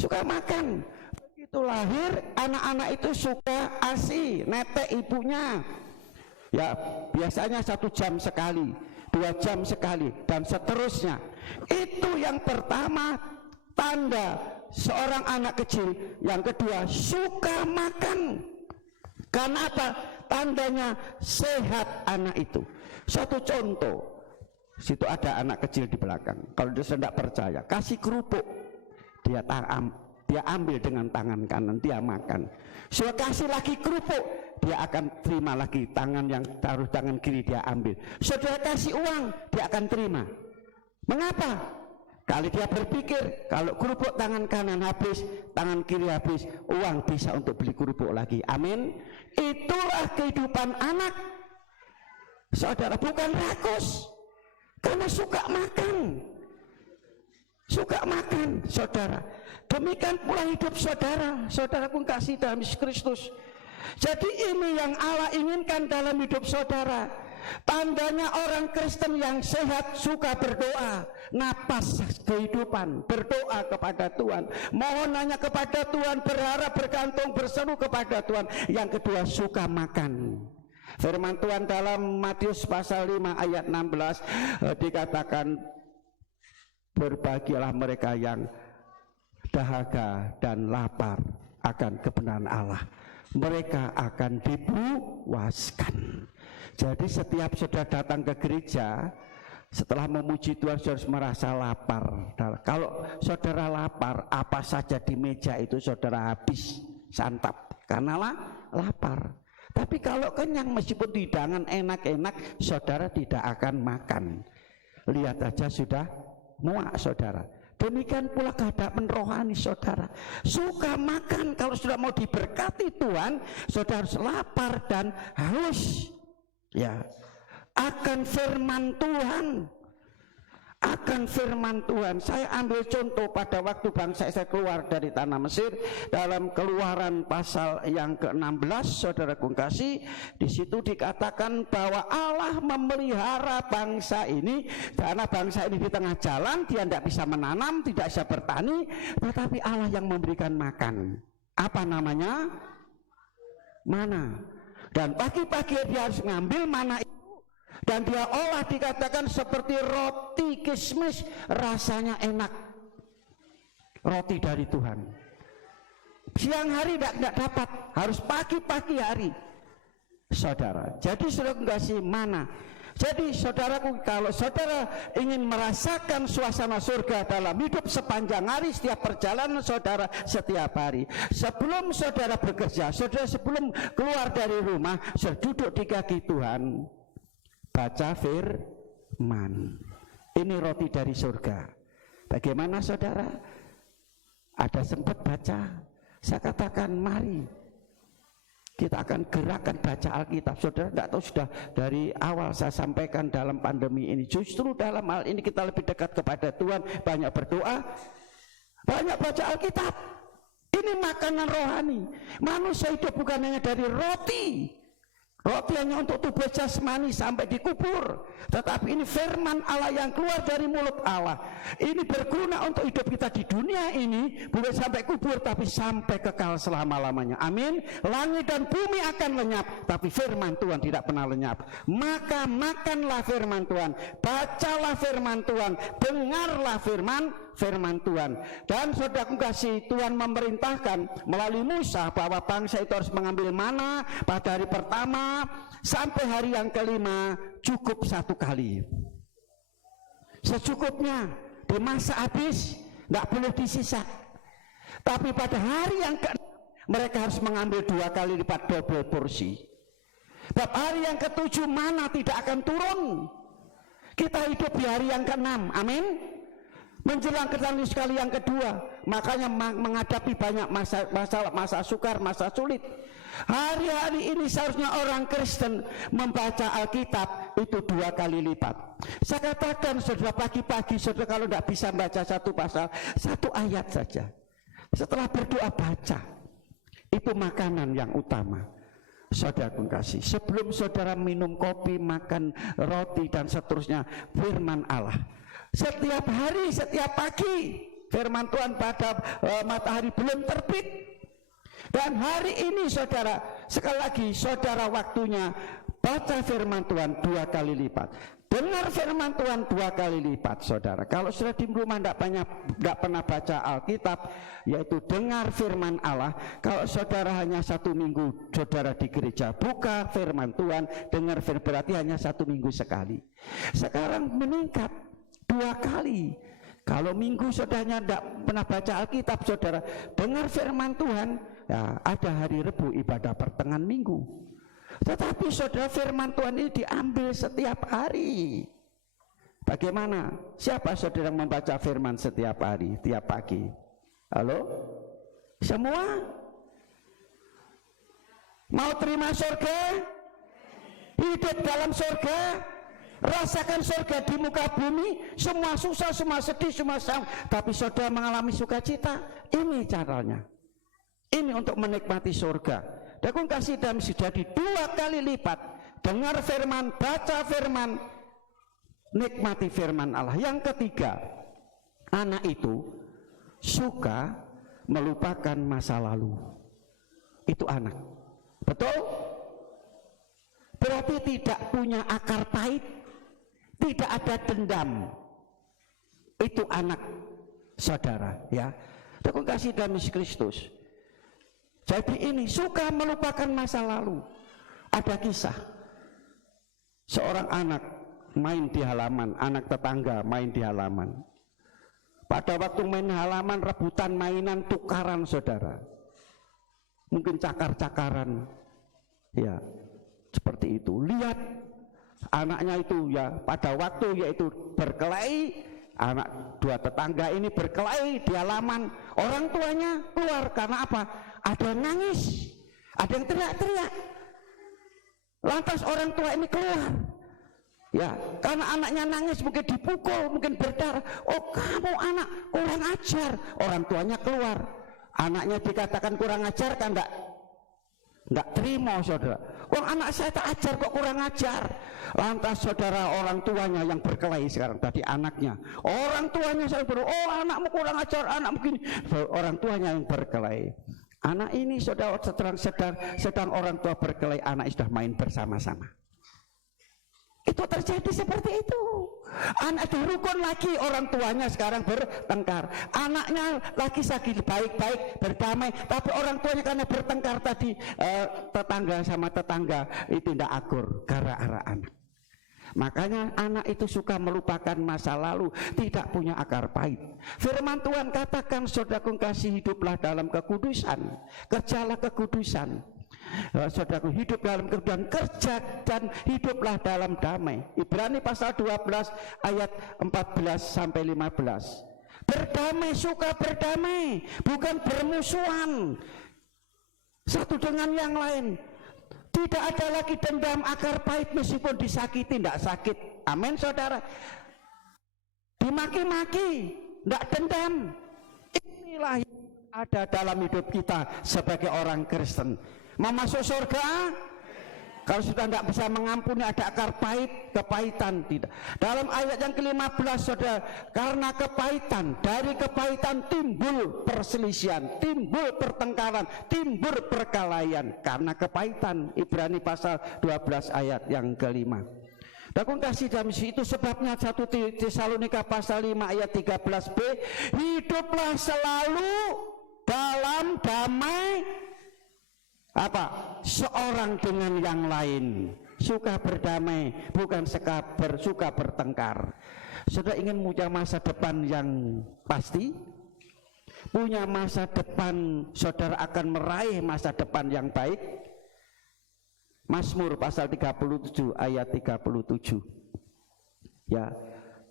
Suka makan. Begitu lahir, anak-anak itu suka ASI, netek ibunya. Ya, biasanya 1 jam sekali, 2 jam sekali, dan seterusnya. Itu yang pertama, tanda seorang anak kecil. Yang kedua, suka makan. Karena apa? Tandanya sehat anak itu. Satu contoh, situ ada anak kecil di belakang. Kalau dia tidak percaya, kasih kerupuk, dia ambil dengan tangan kanan, dia makan. Sudah kasih lagi kerupuk, dia akan terima lagi, tangan yang taruh tangan kiri dia ambil. Saudara kasih uang, dia akan terima. Mengapa? Kali dia berpikir, kalau kerupuk tangan kanan habis, tangan kiri habis, uang bisa untuk beli kerupuk lagi. Amin. Itulah kehidupan anak. Saudara, bukan rakus, karena suka makan. Suka makan, saudara. Demikian pula hidup saudara. Saudaraku kasih dalam Yesus Kristus. Jadi ini yang Allah inginkan dalam hidup saudara. Tandanya orang Kristen yang sehat suka berdoa, napas kehidupan, berdoa kepada Tuhan, mohon hanya kepada Tuhan, berharap, bergantung, berseru kepada Tuhan. Yang kedua, suka makan. Firman Tuhan dalam Matius pasal 5 ayat 16 dikatakan, berbahagialah mereka yang dahaga dan lapar akan kebenaran Allah, mereka akan dipuaskan. Jadi setiap saudara datang ke gereja, setelah memuji Tuhan, saudara merasa lapar. Kalau saudara lapar, apa saja di meja itu saudara habis santap, karena lapar. Tapi kalau kenyang, meskipun hidangan enak-enak, saudara tidak akan makan. Lihat aja sudah muak saudara. Demikian pula keadaan rohani saudara. Suka makan. Kalau sudah mau diberkati Tuhan, saudara harus lapar dan haus, ya, akan firman Tuhan. Akan firman Tuhan. Saya ambil contoh pada waktu bangsa Israel keluar dari tanah Mesir, dalam Keluaran pasal yang ke-16, saudaraku kasih, di situ dikatakan bahwa Allah memelihara bangsa ini, karena bangsa ini di tengah jalan, dia tidak bisa menanam, tidak bisa bertani, tetapi Allah yang memberikan makan. Apa namanya? Mana. Dan pagi-pagi dia harus ngambil mana itu, dan dia olah, dikatakan seperti roti kismis, rasanya enak. Roti dari Tuhan. Siang hari tidak dapat, harus pagi-pagi hari, saudara. Jadi saudara kasih mana. Jadi saudaraku, kalau saudara ingin merasakan suasana surga dalam hidup sepanjang hari, setiap perjalanan saudara, setiap hari, sebelum saudara bekerja, saudara sebelum keluar dari rumah, saudara duduk di kaki Tuhan, baca firman. Ini roti dari surga. Bagaimana saudara? Ada sempat baca? Saya katakan mari kita akan gerakan baca Alkitab. Saudara tidak tahu, sudah dari awal saya sampaikan dalam pandemi ini, justru dalam hal ini kita lebih dekat kepada Tuhan, banyak berdoa, banyak baca Alkitab. Ini makanan rohani. Manusia hidup bukan hanya dari roti. Roti hanya untuk tubuh jasmani sampai dikubur, tetapi ini firman Allah yang keluar dari mulut Allah. Ini berguna untuk hidup kita di dunia ini, bukan sampai kubur, tapi sampai kekal selama-lamanya. Amin. Langit dan bumi akan lenyap, tapi firman Tuhan tidak pernah lenyap. Maka makanlah firman Tuhan, bacalah firman Tuhan, dengarlah firman Tuhan. Dan saudaraku kasih, Tuhan memerintahkan melalui Musa bahwa bangsa itu harus mengambil mana pada hari pertama sampai hari yang kelima, cukup 1 kali, secukupnya, di masa habis tidak boleh disisa. Tapi pada hari yang ke mereka harus mengambil 2 kali lipat, double porsi. Bab hari yang ke-7 mana tidak akan turun. Kita hidup di hari yang ke-6, amin. Menjelang kedatangan sekali yang kedua, makanya menghadapi banyak masalah, masa sukar, masa sulit. Hari-hari ini seharusnya orang Kristen membaca Alkitab itu 2 kali lipat. Saya katakan saudara, pagi-pagi saudara kalau tidak bisa baca 1 pasal, 1 ayat saja, setelah berdoa baca. Itu makanan yang utama. Saudara kasih, sebelum saudara minum kopi, makan roti dan seterusnya, firman Allah. Setiap hari, setiap pagi, firman Tuhan pada matahari belum terbit. Dan hari ini saudara, sekali lagi saudara, waktunya baca firman Tuhan 2 kali lipat. Dengar firman Tuhan 2 kali lipat, saudara. Kalau sudah di rumah tidak pernah baca Alkitab, yaitu dengar firman Allah. Kalau saudara hanya 1 minggu saudara di gereja, buka firman Tuhan, dengar firman, berarti hanya 1 minggu sekali. Sekarang meningkat 2 kali. Kalau minggu saudaranya tidak pernah baca Alkitab, saudara dengar firman Tuhan, ya, ada hari Rebu ibadah pertengahan minggu. Tetapi saudara, firman Tuhan ini diambil setiap hari. Bagaimana? Siapa saudara yang membaca firman setiap hari, tiap pagi? Halo? Semua? Mau terima surga? Hidup dalam surga? Rasakan surga di muka bumi, semua susah, semua sedih, semua sang, tapi saudara mengalami sukacita. Ini caranya. Ini untuk menikmati surga. Dan kasih dan jadi 2 kali lipat. Dengar firman, baca firman, nikmati firman Allah. Yang ketiga, anak itu suka melupakan masa lalu. Itu anak. Betul? Berarti tidak punya akar pahit, tidak ada dendam. Itu anak saudara, ya. Dan kasih dan Kristus. Jadi ini suka melupakan masa lalu. Ada kisah seorang anak main di halaman, anak tetangga main di halaman. Pada waktu main halaman, rebutan mainan, tukaran saudara, mungkin cakar-cakaran, ya seperti itu. Lihat anaknya itu, ya pada waktu yaitu berkelahi. Anak 2 tetangga ini berkelahi di halaman. Orang tuanya keluar karena apa? Ada yang nangis, ada yang teriak-teriak. Lantas orang tua ini keluar, ya karena anaknya nangis, mungkin dipukul, mungkin berdarah. Oh, kamu anak kurang ajar. Orang tuanya keluar. Anaknya dikatakan kurang ajar kan enggak terima, saudara. Oh, anak saya tak ajar kok kurang ajar. Lantas saudara, orang tuanya yang berkelahi sekarang, tadi anaknya. Orang tuanya saya oh anakmu kurang ajar, anak begini. Orang tuanya yang berkelahi. Anak ini saudara sedang orang tua berkelahi, anak sudah main bersama-sama. Itu terjadi seperti itu. Anak itu rukun lagi, orang tuanya sekarang bertengkar. Anaknya lagi baik-baik, berdamai, tapi orang tuanya karena bertengkar tadi, tetangga sama tetangga itu tidak akur gara-gara anak. Makanya anak itu suka melupakan masa lalu, tidak punya akar pahit. Firman Tuhan katakan, saudaraku kasih, hiduplah dalam kekudusan, kerjalah kekudusan. Saudaraku, hidup dalam kemudian kerja dan hiduplah dalam damai. Ibrani pasal 12 ayat 14 sampai 15. Berdamai, suka berdamai, bukan bermusuhan satu dengan yang lain. Tidak ada lagi dendam, akar pahit, meskipun disakiti tidak sakit. Amin saudara. Dimaki-maki tidak dendam. Inilah yang ada dalam hidup kita sebagai orang Kristen. Mau masuk surga? Kalau sudah tidak bisa mengampuni, ada akar pahit, kepahitan. Tidak. Dalam ayat yang ke-15, saudara, karena kepahitan, dari kepahitan timbul perselisihan, timbul pertengkaran, timbul perkelahian. Karena kepahitan, Ibrani pasal 12 ayat yang ke-5. Dan kasih dalam itu sebabnya 1 Tesalonika pasal 5 ayat 13b, hiduplah selalu dalam damai seorang dengan yang lain, suka berdamai, bukan suka bertengkar. Sudah ingin punya masa depan yang pasti, punya masa depan, saudara akan meraih masa depan yang baik. Mazmur pasal 37 ayat 37, ya,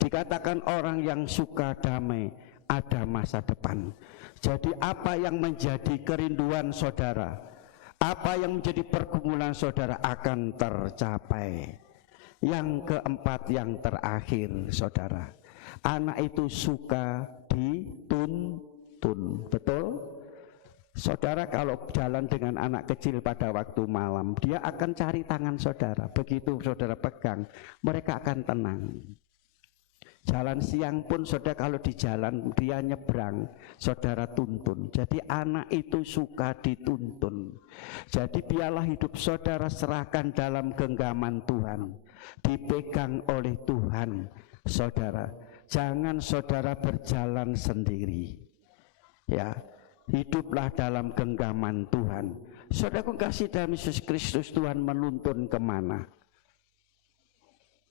dikatakan orang yang suka damai ada masa depan. Jadi apa yang menjadi kerinduan saudara, apa yang menjadi pergumulan saudara akan tercapai. Yang keempat, yang terakhir saudara, anak itu suka dituntun. Betul? Saudara kalau jalan dengan anak kecil pada waktu malam, dia akan cari tangan saudara. Begitu saudara pegang, mereka akan tenang. Jalan siang pun saudara kalau di jalan dia nyebrang, saudara tuntun. Jadi anak itu suka dituntun. Jadi biarlah hidup saudara serahkan dalam genggaman Tuhan, dipegang oleh Tuhan saudara. Jangan saudara berjalan sendiri, ya, hiduplah dalam genggaman Tuhan. Saudara kasih dalam Yesus Kristus, Tuhan menuntun kemana?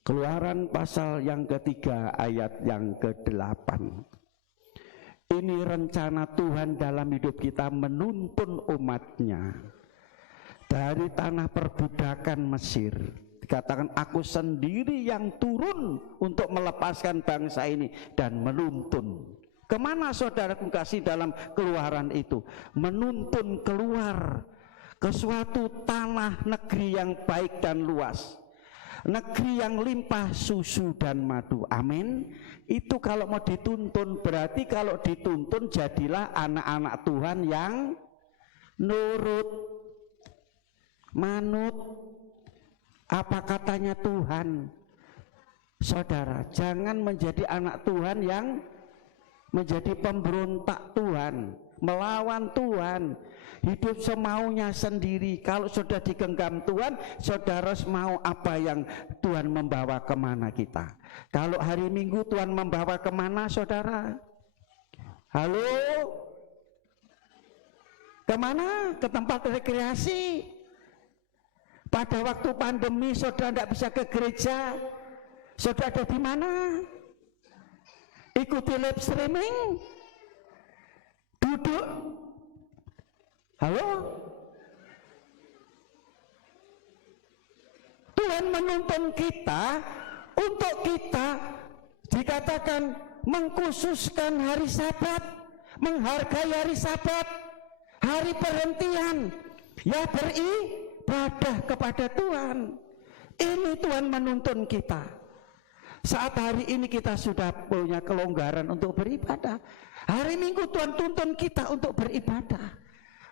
Keluaran pasal yang ketiga ayat yang ke-8. Ini rencana Tuhan dalam hidup kita, menuntun umatnya dari tanah perbudakan Mesir. Dikatakan aku sendiri yang turun untuk melepaskan bangsa ini dan menuntun. Kemana saudaraku kasih dalam keluaran itu? Menuntun keluar ke suatu tanah negeri yang baik dan luas, negeri yang limpah susu dan madu. Amin. Itu kalau mau dituntun, berarti kalau dituntun jadilah anak-anak Tuhan yang nurut, manut apa katanya Tuhan. Saudara, jangan menjadi anak Tuhan yang menjadi pemberontak Tuhan, melawan Tuhan, hidup semaunya sendiri. Kalau sudah digenggam Tuhan, saudara mau apa yang Tuhan membawa kemana kita. Kalau hari Minggu Tuhan membawa kemana saudara? Halo? Kemana? Ke tempat rekreasi. Pada waktu pandemi saudara tidak bisa ke gereja, saudara ada di mana? Ikuti live streaming, duduk. Halo? Tuhan menuntun kita untuk kita dikatakan mengkhususkan hari Sabat, menghargai hari Sabat, hari perhentian, ya beribadah kepada Tuhan. Ini Tuhan menuntun kita. Saat hari ini kita sudah punya kelonggaran untuk beribadah. Hari Minggu Tuhan tuntun kita untuk beribadah.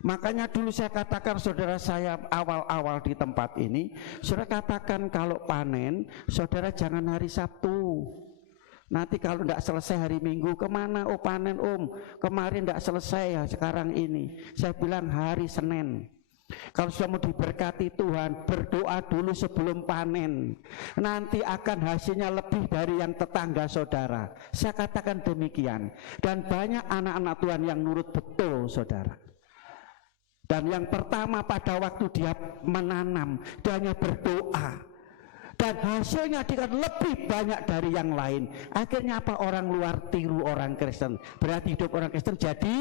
Makanya dulu saya katakan, saudara, saya awal-awal di tempat ini, saudara katakan kalau panen, saudara jangan hari Sabtu. Nanti kalau tidak selesai hari Minggu, kemana? Oh panen kemarin tidak selesai ya, sekarang ini. Saya bilang hari Senin. Kalau sudah mau diberkati Tuhan, berdoa dulu sebelum panen. Nanti akan hasilnya lebih dari yang tetangga saudara. Saya katakan demikian. Dan banyak anak-anak Tuhan yang nurut betul saudara. Dan yang pertama pada waktu dia menanam, dia hanya berdoa, dan hasilnya dia lebih banyak dari yang lain. Akhirnya apa? Orang luar tiru orang Kristen. Berarti hidup orang Kristen jadi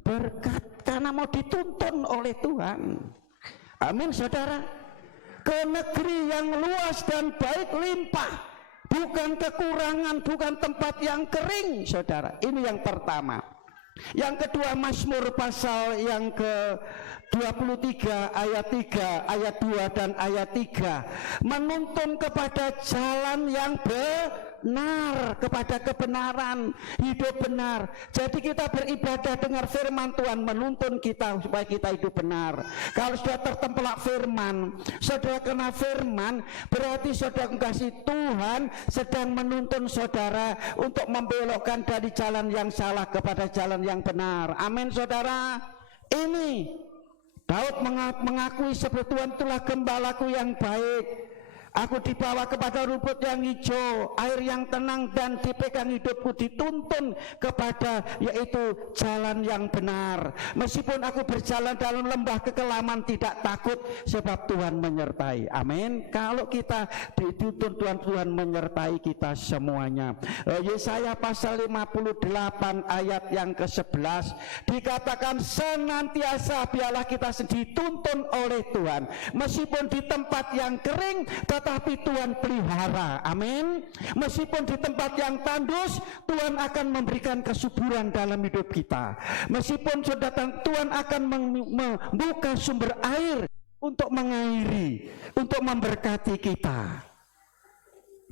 berkat karena mau dituntun oleh Tuhan. Amin saudara. Ke negeri yang luas dan baik limpah, bukan kekurangan, bukan tempat yang kering saudara. Ini yang pertama. Yang kedua, Mazmur pasal yang ke-23 ayat 3, ayat 2 dan ayat 3 menuntun kepada jalan yang benar, kepada kebenaran, hidup benar. Jadi kita beribadah dengan firman Tuhan menuntun kita supaya kita hidup benar. Kalau sudah tertempelak firman, saudara kena firman, berarti saudara kasih Tuhan sedang menuntun saudara untuk membelokkan dari jalan yang salah kepada jalan yang benar. Amin saudara. Ini Daud mengakui sebab Tuhan itulah gembalaku yang baik. Aku dibawa kepada rumput yang hijau, air yang tenang, dan dipegang hidupku dituntun kepada yaitu jalan yang benar. Meskipun aku berjalan dalam lembah kekelaman tidak takut sebab Tuhan menyertai. Amin. Kalau kita dituntun Tuhan menyertai kita semuanya. Yesaya pasal 58 ayat yang ke-11 dikatakan senantiasa biarlah kita dituntun oleh Tuhan. Meskipun di tempat yang kering tetapi Tuhan pelihara. Amin. Meskipun di tempat yang tandus, Tuhan akan memberikan kesuburan dalam hidup kita. Meskipun sudah Tuhan akan membuka sumber air untuk mengairi, untuk memberkati kita.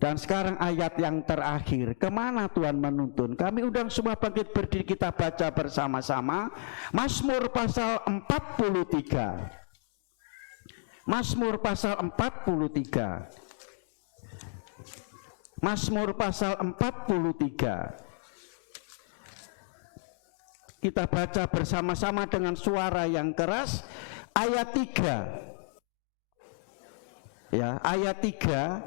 Dan sekarang ayat yang terakhir, kemana Tuhan menuntun? Kami undang semua bangkit berdiri, kita baca bersama-sama Mazmur pasal 43. Mazmur pasal 43. Mazmur pasal 43. Kita baca bersama-sama dengan suara yang keras ayat 3. Ya, ayat 3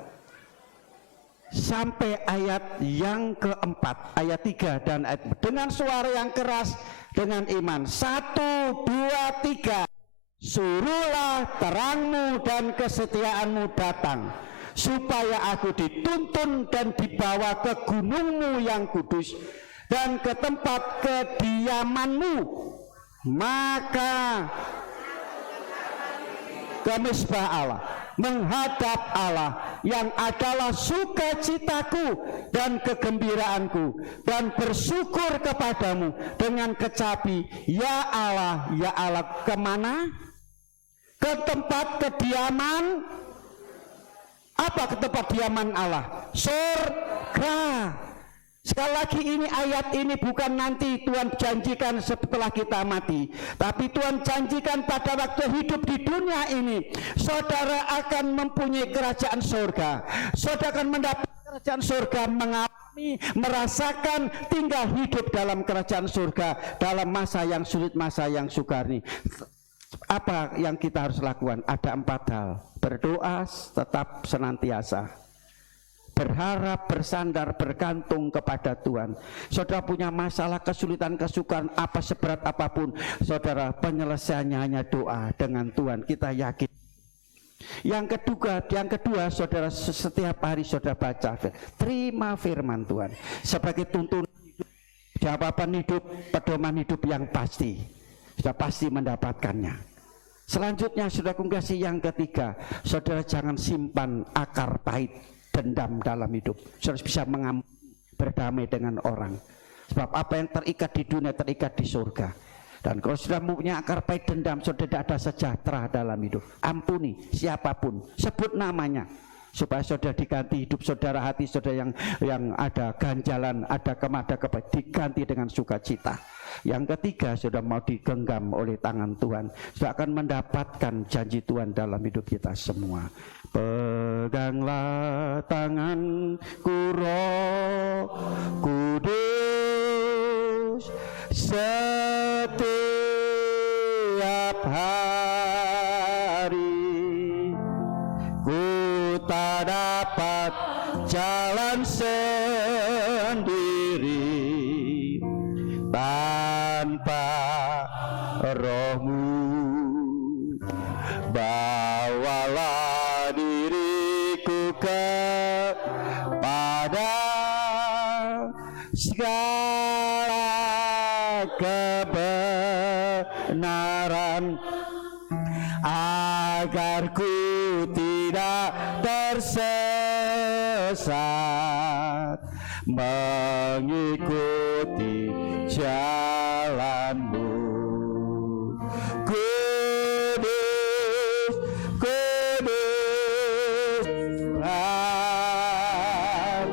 sampai ayat yang keempat. Ayat 3 dan ayat dengan suara yang keras dengan iman. 1, 2, 3. Suruhlah terangmu dan kesetiaanmu datang, supaya aku dituntun dan dibawa ke gunungmu yang kudus dan ke tempat kediamanmu. Maka ke mezbah Allah, menghadap Allah yang adalah sukacitaku dan kegembiraanku, dan bersyukur kepadamu dengan kecapi. Ya Allah, ya Allah. Kemana? Ke tempat kediaman. Apa ke tempat diaman Allah? Surga. Sekali lagi, ini ayat ini bukan nanti Tuhan janjikan setelah kita mati, tapi Tuhan janjikan pada waktu hidup di dunia ini saudara akan mempunyai kerajaan surga. Saudara akan mendapat kerajaan surga, mengalami, merasakan tinggal hidup dalam kerajaan surga dalam masa yang sulit, masa yang sukar ini. Apa yang kita harus lakukan? Ada 4 hal. Berdoa tetap senantiasa, berharap, bersandar, bergantung kepada Tuhan. Saudara punya masalah, kesulitan, kesukaran, apa seberat apapun, saudara, penyelesaiannya hanya doa dengan Tuhan. Kita yakin. Yang kedua, saudara, setiap hari saudara baca, terima firman Tuhan sebagai tuntunan hidup, jawaban hidup, pedoman hidup yang pasti. Sudah pasti mendapatkannya. Selanjutnya, saudara kongregasi, yang ketiga, saudara jangan simpan akar pahit dendam dalam hidup. Saudara bisa mengampuni, berdamai dengan orang. Sebab apa yang terikat di dunia terikat di surga. Dan kalau sudah mempunyai akar pahit dendam, saudara tidak ada sejahtera dalam hidup. Ampuni siapapun, sebut namanya, supaya saudara diganti hidup saudara, hati saudara yang ada ganjalan, ada diganti dengan sukacita. Yang ketiga, saudara mau digenggam oleh tangan Tuhan, saudara akan mendapatkan janji Tuhan dalam hidup kita semua. Peganglah tanganku, Roh Kudus, setiap hari. Ku tak dapat jalan sendiri tanpa Roh-Mu. Bawalah diriku kepada segala kebenaran, agar ku tidak tersesat, mengikuti jalan-Mu. Kudus, kudus Tuhan,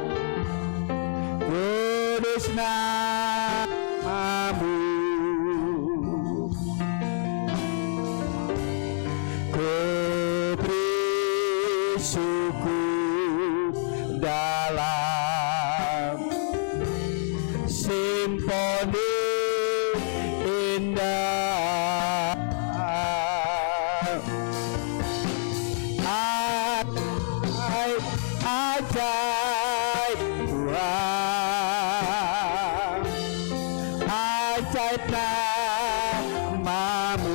namamu, ku beri syukur dalam simponi indah. Ajaib Tuhan, ajaib namamu,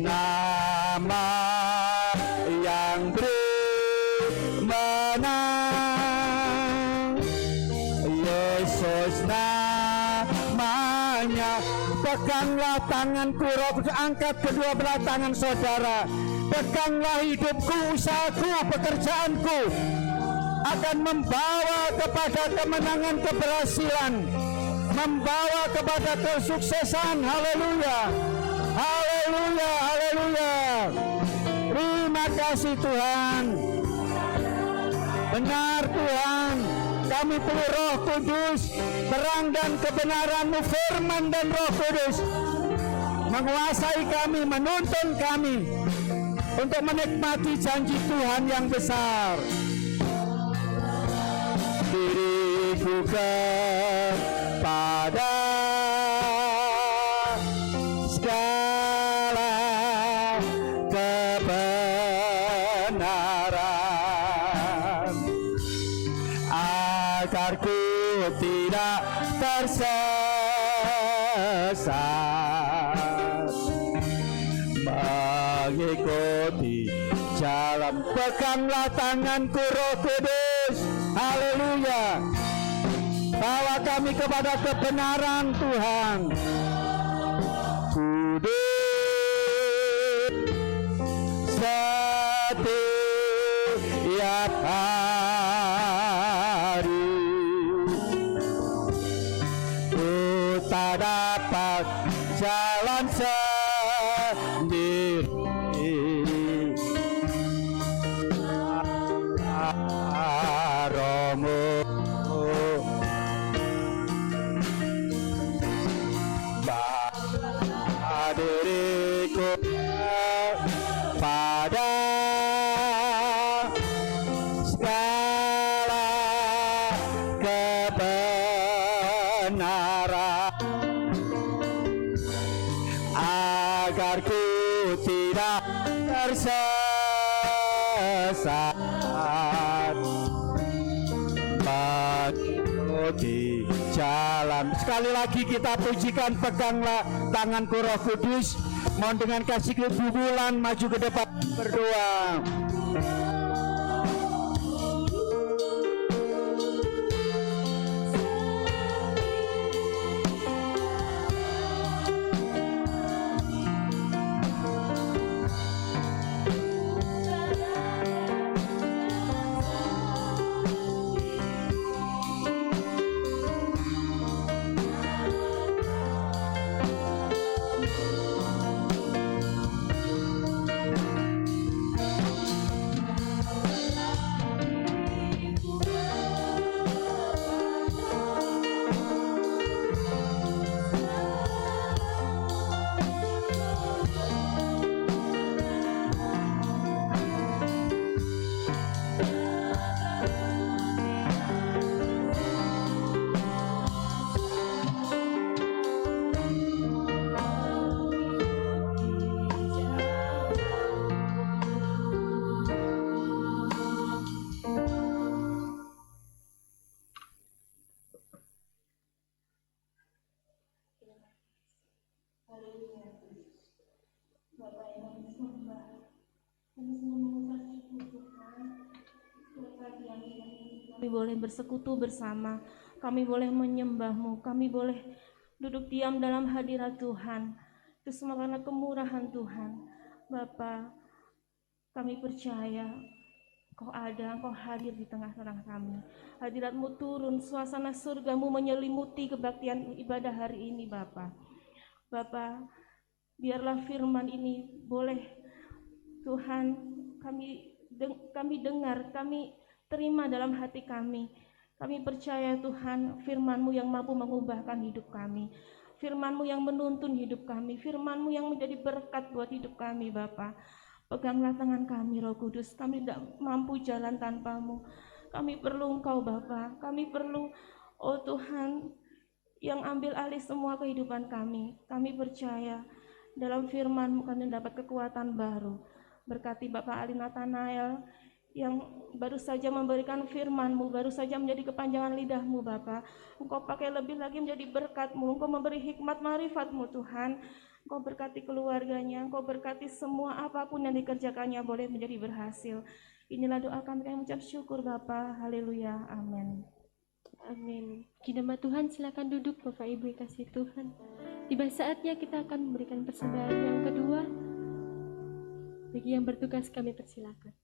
nama yang beri menang, Yesus namanya. Peganglah tanganku, Roh Kudus, angkat kedua belah tangan saudara. Peganglah hidupku, usahaku, pekerjaanku akan membawa kepada kemenangan, keberhasilan, membawa kepada kesuksesan. Haleluya, haleluya, haleluya. Terima kasih Tuhan. Benar Tuhan, kami perlu Roh Kudus, terang dan kebenaran-Mu, firman dan Roh Kudus menguasai kami, menuntun kami untuk menikmati janji Tuhan yang besar. Diriku kepada segala kebenaran, agar ku tidak tersesat, mengikuti jalan. Peganglah tanganku, Roh Kudus, haleluya, bawa kami kepada kebenaran Tuhan. Kudus setiap hari, ku tak dapat jalan sendiri. Rohmu bawa diriku pada segala kebenaran, agar ku tidak tersesat, mengikuti jalan. Sekali lagi kita pujikan, peganglah tanganku Roh Kudus. Mohon dengan kasih kebubulan maju ke depan berdoa. Kami boleh bersekutu bersama, kami boleh menyembah-Mu, kami boleh duduk diam dalam hadirat Tuhan. Itu semua karena kemurahan Tuhan. Bapa, kami percaya Kau ada, Engkau hadir di tengah-tengah kami. Hadirat-Mu turun, suasana surga-Mu menyelimuti kebaktian ibadah hari ini, Bapa. Bapa, biarlah firman ini boleh Tuhan kami dengar, kami terima dalam hati kami. Kami percaya Tuhan, firman-Mu yang mampu mengubahkan hidup kami, firman-Mu yang menuntun hidup kami, firman-Mu yang menjadi berkat buat hidup kami Bapa. Peganglah tangan kami Roh Kudus, kami tidak mampu jalan tanpa-Mu. Kami perlu Engkau Bapa, kami perlu oh Tuhan yang ambil alih semua kehidupan kami. Kami percaya dalam firman-Mu kami mendapat kekuatan baru. Berkati Bapak Ali Nathanael yang baru saja memberikan firman-Mu, baru saja menjadi kepanjangan lidah-Mu Bapa. Engkau pakai lebih lagi menjadi berkat-Mu, Engkau memberi hikmat marifat-Mu Tuhan. Engkau berkati keluarganya, Engkau berkati semua apapun yang dikerjakannya boleh menjadi berhasil. Inilah doa kami mengucap syukur Bapa. Haleluya. Amin. Amin. Di nama Tuhan silakan duduk Bapak Ibu yang kasih Tuhan. Tiba saatnya kita akan memberikan persembahan yang kedua. Bagi yang bertugas kami persilakan.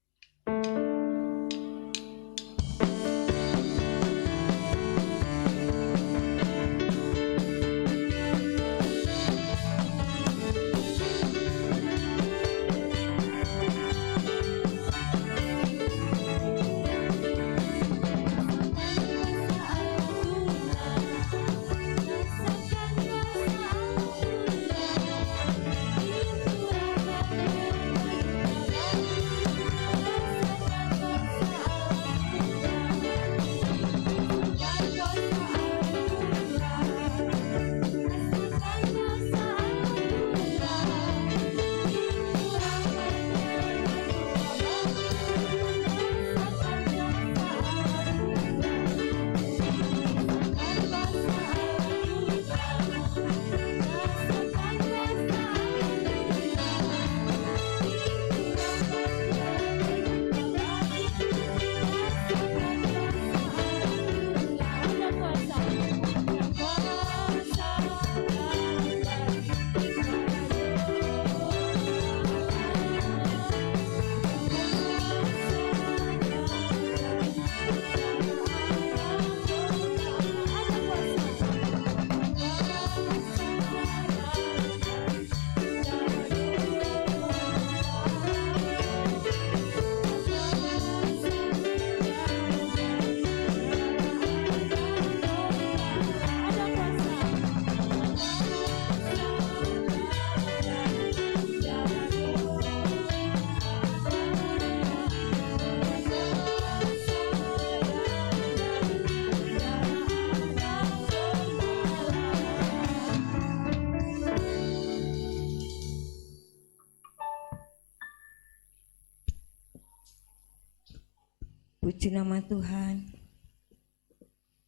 Puji nama Tuhan,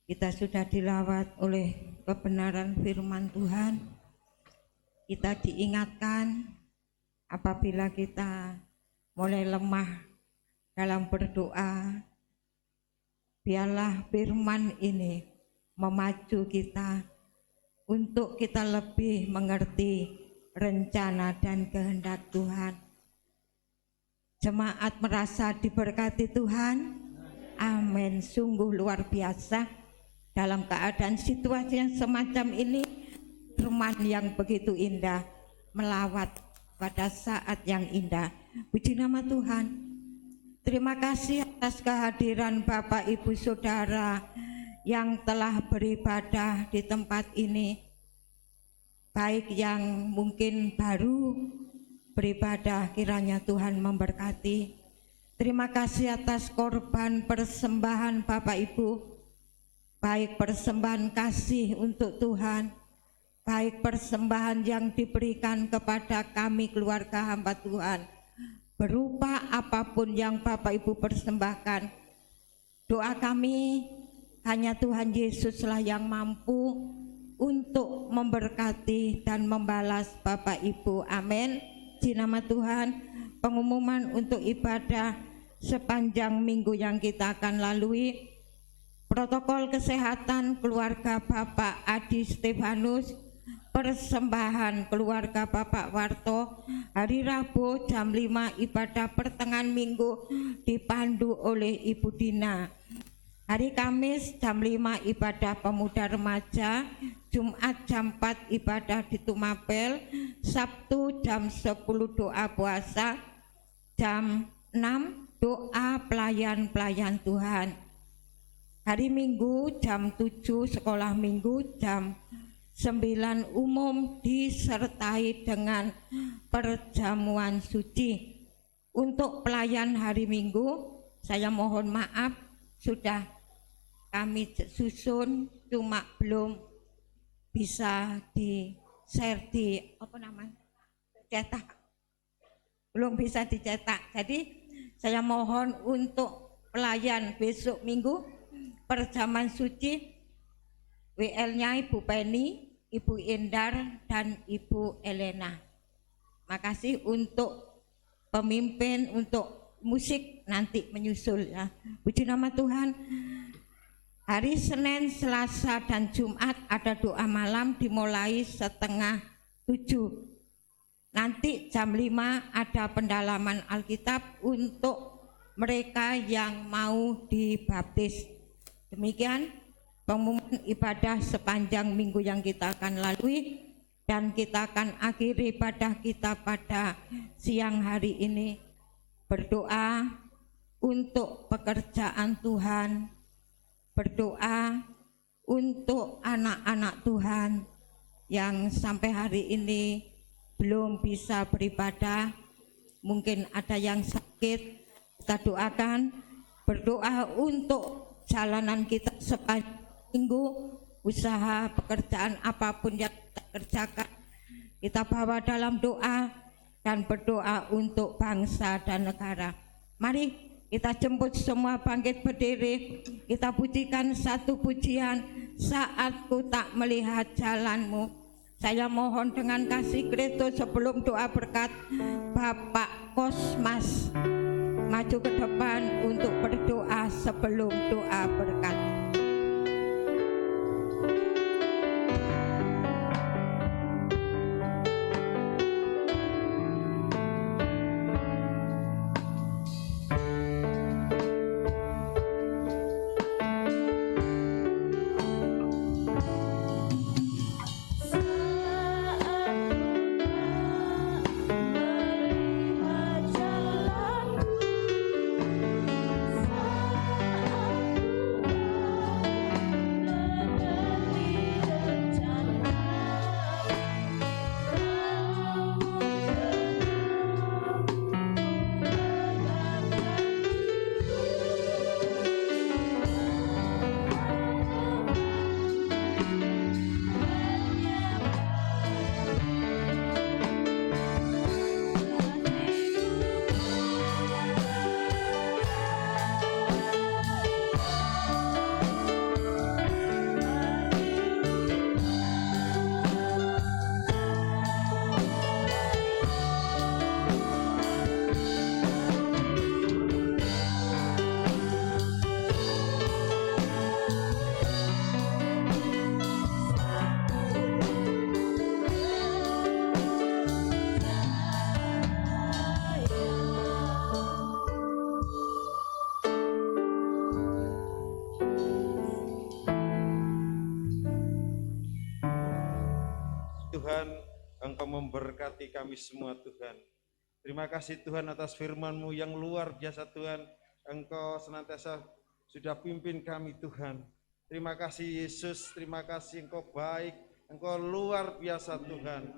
kita sudah dilawat oleh kebenaran firman Tuhan. Kita diingatkan apabila kita mulai lemah dalam berdoa, biarlah firman ini memacu kita untuk kita lebih mengerti rencana dan kehendak Tuhan. Jemaat merasa diberkati Tuhan. Amin. Sungguh luar biasa dalam keadaan situasi yang semacam ini, firman yang begitu indah melawat pada saat yang indah. Puji nama Tuhan. Terima kasih atas kehadiran Bapak Ibu Saudara yang telah beribadah di tempat ini, baik yang mungkin baru beribadah, kiranya Tuhan memberkati. Terima kasih atas korban persembahan Bapak Ibu, baik persembahan kasih untuk Tuhan, baik persembahan yang diberikan kepada kami keluarga hamba Tuhan, berupa apapun yang Bapak Ibu persembahkan. Doa kami hanya Tuhan Yesuslah yang mampu untuk memberkati dan membalas Bapak Ibu. Amin. Di nama Tuhan, pengumuman untuk ibadah sepanjang minggu yang kita akan lalui. Protokol kesehatan keluarga Bapak Adi Stefanus, persembahan keluarga Bapak Warto, hari Rabu jam 5 ibadah pertengahan minggu dipandu oleh Ibu Dina. Hari Kamis jam 5 ibadah pemuda remaja, Jumat jam 4 ibadah di Tumapel, Sabtu jam 10 doa puasa, jam 6 doa pelayan-pelayan Tuhan. Hari Minggu jam 7 sekolah minggu, jam 9 umum disertai dengan perjamuan suci. Untuk pelayan hari Minggu, saya mohon maaf sudah kami susun, cuma belum bisa di-share cetak. Belum bisa dicetak. Jadi saya mohon untuk pelayan besok Minggu perjamuan suci, WL-nya Ibu Penny, Ibu Indar, dan Ibu Elena. Makasih. Untuk pemimpin, untuk musik nanti menyusul ya. Puji nama Tuhan. Hari Senin, Selasa, dan Jumat ada doa malam dimulai 6:30. Nanti jam 5 ada pendalaman Alkitab untuk mereka yang mau dibaptis. Demikian pengumuman ibadah sepanjang minggu yang kita akan lalui, dan kita akan akhiri ibadah kita pada siang hari ini. Berdoa untuk pekerjaan Tuhan, berdoa untuk anak-anak Tuhan yang sampai hari ini belum bisa beribadah, mungkin ada yang sakit, kita doakan. Berdoa untuk jalanan kita sepanjang minggu, usaha, pekerjaan apapun yang kita kerjakan, kita bawa dalam doa dan berdoa untuk bangsa dan negara. Mari kita jemput semua bangkit berdiri, kita pujikan satu pujian, Saat Ku Tak Melihat Jalanmu. Saya mohon dengan kasih Kristus sebelum doa berkat, Bapak Kosmas maju ke depan untuk berdoa sebelum doa berkat. Tuhan, Engkau memberkati kami semua Tuhan. Terima kasih Tuhan atas firman-Mu yang luar biasa Tuhan. Engkau senantiasa sudah pimpin kami Tuhan. Terima kasih Yesus, terima kasih Engkau baik, Engkau luar biasa Tuhan.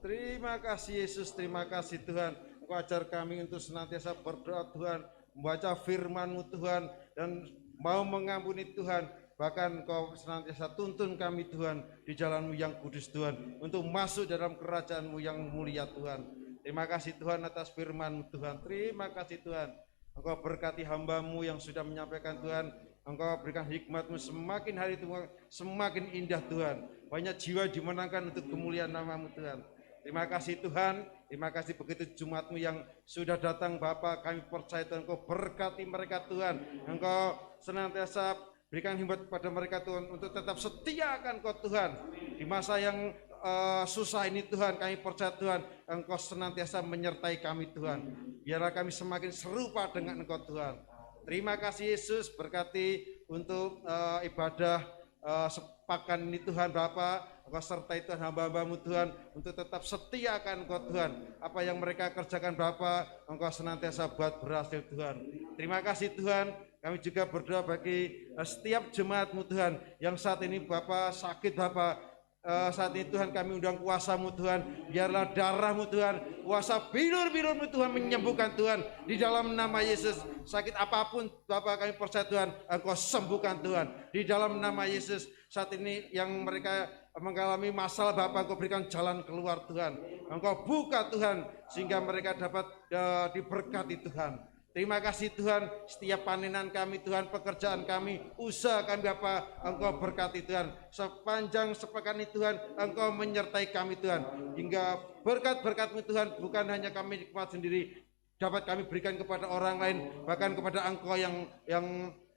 Terima kasih Yesus, terima kasih Tuhan. Engkau ajar kami untuk senantiasa berdoa Tuhan, membaca firman-Mu Tuhan, dan mau mengampuni Tuhan. Bahkan Engkau senantiasa tuntun kami Tuhan di jalan-Mu yang kudus Tuhan, untuk masuk dalam kerajaan-Mu yang mulia Tuhan. Terima kasih Tuhan atas firman-Mu Tuhan. Terima kasih Tuhan. Engkau berkati hamba-Mu yang sudah menyampaikan Tuhan. Engkau berikan hikmat-Mu semakin hari Tuhan, semakin indah Tuhan. Banyak jiwa dimenangkan untuk kemuliaan nama-Mu Tuhan. Terima kasih Tuhan. Terima kasih begitu Jumat-Mu yang sudah datang Bapa. Kami percaya Tuhan Engkau berkati mereka Tuhan. Engkau senantiasa berikan hikmat kepada mereka Tuhan untuk tetap setia akan Kau Tuhan. Di masa yang susah ini Tuhan, kami percaya Tuhan Engkau senantiasa menyertai kami Tuhan. Biarlah kami semakin serupa dengan Engkau Tuhan. Terima kasih Yesus, berkati untuk ibadah sepakan ini Tuhan Bapa. Engkau sertai Tuhan hamba-hamba-Mu Tuhan untuk tetap setia akan Engkau Tuhan. Apa yang mereka kerjakan Bapa, Engkau senantiasa buat berhasil Tuhan. Terima kasih Tuhan. Kami juga berdoa bagi setiap jemaat-Mu Tuhan yang saat ini Bapak sakit Bapak, saat ini Tuhan kami undang kuasa-Mu Tuhan, biarlah darah-Mu Tuhan, kuasa bilur-bilur-Mu Tuhan menyembuhkan Tuhan, di dalam nama Yesus. Sakit apapun Bapak kami percaya Tuhan, Engkau sembuhkan Tuhan, di dalam nama Yesus. Saat ini yang mereka mengalami masalah Bapak, Engkau berikan jalan keluar Tuhan, Engkau buka Tuhan, sehingga mereka dapat diberkati Tuhan. Terima kasih Tuhan, setiap panenan kami Tuhan, pekerjaan kami, usaha kami Bapak, Engkau berkati Tuhan. Sepanjang sepekan ini Tuhan, Engkau menyertai kami Tuhan, hingga berkat-berkat-Mu Tuhan bukan hanya kami nikmat sendiri, dapat kami berikan kepada orang lain, bahkan kepada Engkau yang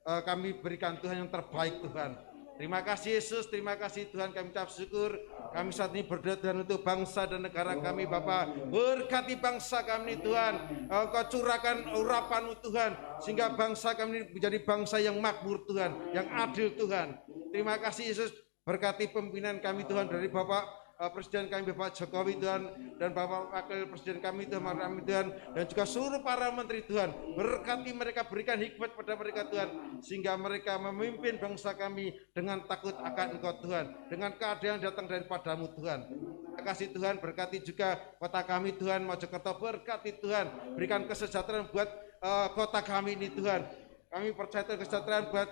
kami berikan Tuhan yang terbaik Tuhan. Terima kasih Yesus, terima kasih Tuhan, kami ucap syukur. Kami saat ini berdoa Tuhan untuk bangsa dan negara kami Bapak. Berkati bangsa kami Tuhan, Engkau curahkan urapan-Mu Tuhan, sehingga bangsa kami menjadi bangsa yang makmur Tuhan, yang adil Tuhan. Terima kasih Yesus, berkati pimpinan kami Tuhan, dari Bapak Presiden kami Bapak Jokowi Tuhan, dan Bapak Wakil Presiden kami Tuhan, Tuhan, dan juga seluruh para menteri Tuhan. Berkati mereka, berikan hikmat pada mereka Tuhan, sehingga mereka memimpin bangsa kami dengan takut akan Engkau Tuhan, dengan keadaan datang daripada-Mu Tuhan. Terima kasih Tuhan, berkati juga kota kami Tuhan, Mojokerto, berkati Tuhan, berikan kesejahteraan buat kota kami ini Tuhan. Kami percaya kesejahteraan buat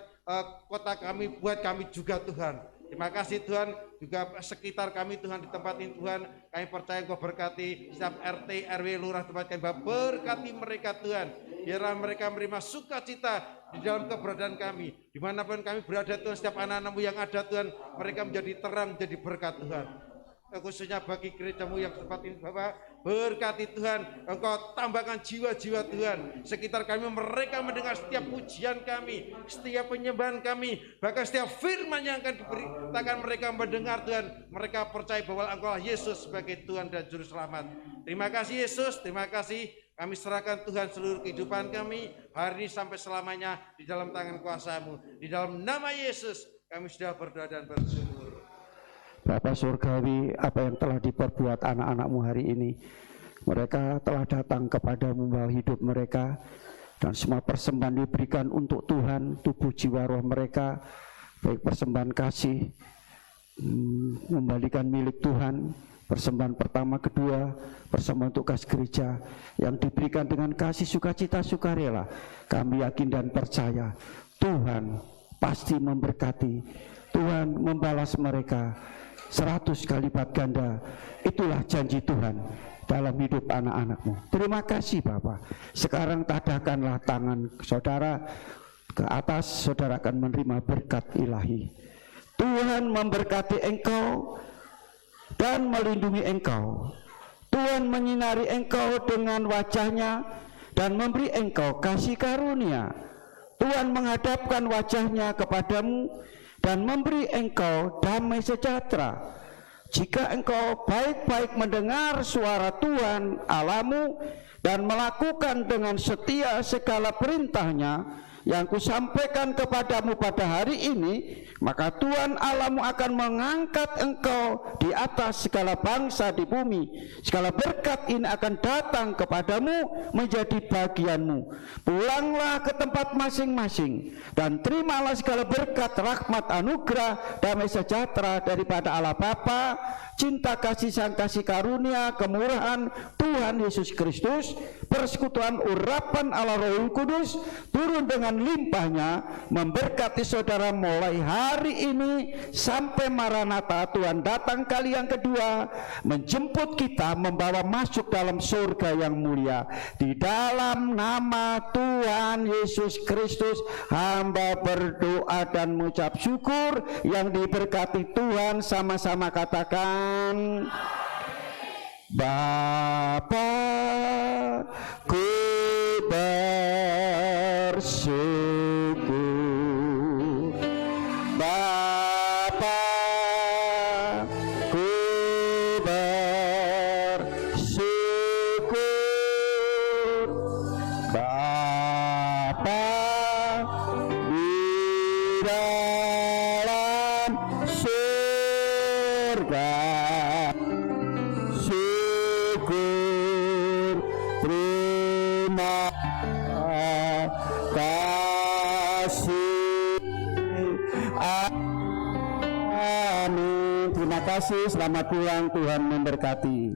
kota kami, buat kami juga Tuhan. Terima kasih Tuhan, juga sekitar kami Tuhan, di tempat ini Tuhan, kami percaya Engkau berkati setiap RT, RW, lurah tempat kami, berkati mereka Tuhan, biarlah mereka menerima sukacita di dalam keberadaan kami, dimanapun kami berada Tuhan. Setiap anak-anak-Mu yang ada Tuhan, mereka menjadi terang, menjadi berkat Tuhan. Khususnya bagi gereja-Mu yang tempat ini Bapak, berkati Tuhan, Engkau tambahkan jiwa-jiwa Tuhan sekitar kami, mereka mendengar setiap pujian kami, setiap penyembahan kami, bahkan setiap firman yang akan diberitakan mereka mendengar Tuhan, mereka percaya bahwa Engkau Yesus sebagai Tuhan dan Juru Selamat. Terima kasih Yesus, terima kasih. Kami serahkan Tuhan seluruh kehidupan kami hari ini sampai selamanya di dalam tangan kuasa-Mu. Di dalam nama Yesus kami sudah berdoa dan bersyukur. Bapa Surgawi, apa yang telah diperbuat anak-anak-Mu hari ini, mereka telah datang kepada-Mu membawa hidup mereka, dan semua persembahan diberikan untuk Tuhan, tubuh jiwa roh mereka, baik persembahan kasih, membalikan milik Tuhan, persembahan pertama, kedua, persembahan untuk kas gereja yang diberikan dengan kasih, sukacita, sukarela. Kami yakin dan percaya Tuhan pasti memberkati, Tuhan membalas mereka 100 kali lipat ganda. Itulah janji Tuhan dalam hidup anak-anak-Mu. Terima kasih Bapak. Sekarang tadahkanlah tangan saudara ke atas, saudara akan menerima berkat ilahi. Tuhan memberkati engkau dan melindungi engkau. Tuhan menyinari engkau dengan wajah-Nya dan memberi engkau kasih karunia. Tuhan menghadapkan wajah-Nya kepadamu dan memberi engkau damai sejahtera. Jika engkau baik-baik mendengar suara Tuhan Allahmu dan melakukan dengan setia segala perintah-Nya yang kusampaikan kepadamu pada hari ini, maka Tuhan Allahmu akan mengangkat engkau di atas segala bangsa di bumi. Segala berkat ini akan datang kepadamu menjadi bagianmu. Pulanglah ke tempat masing-masing dan terimalah segala berkat, rahmat, anugerah, damai sejahtera daripada Allah Bapa, cinta kasih sang kasih karunia, kemurahan Tuhan Yesus Kristus, persekutuan urapan Allah Roh Kudus turun dengan limpahnya memberkati saudara mulai hari ini sampai Maranatha, Tuhan datang kali yang kedua menjemput kita, membawa masuk dalam surga yang mulia. Di dalam nama Tuhan Yesus Kristus hamba berdoa dan mengucap syukur. Yang diberkati Tuhan sama-sama katakan Bapa, ku bersyukur. Bapa, ku bersyukur. Bapa di dalam surga, syukur, terima kasih. Amin. Terima kasih, selamat pulang, Tuhan memberkati.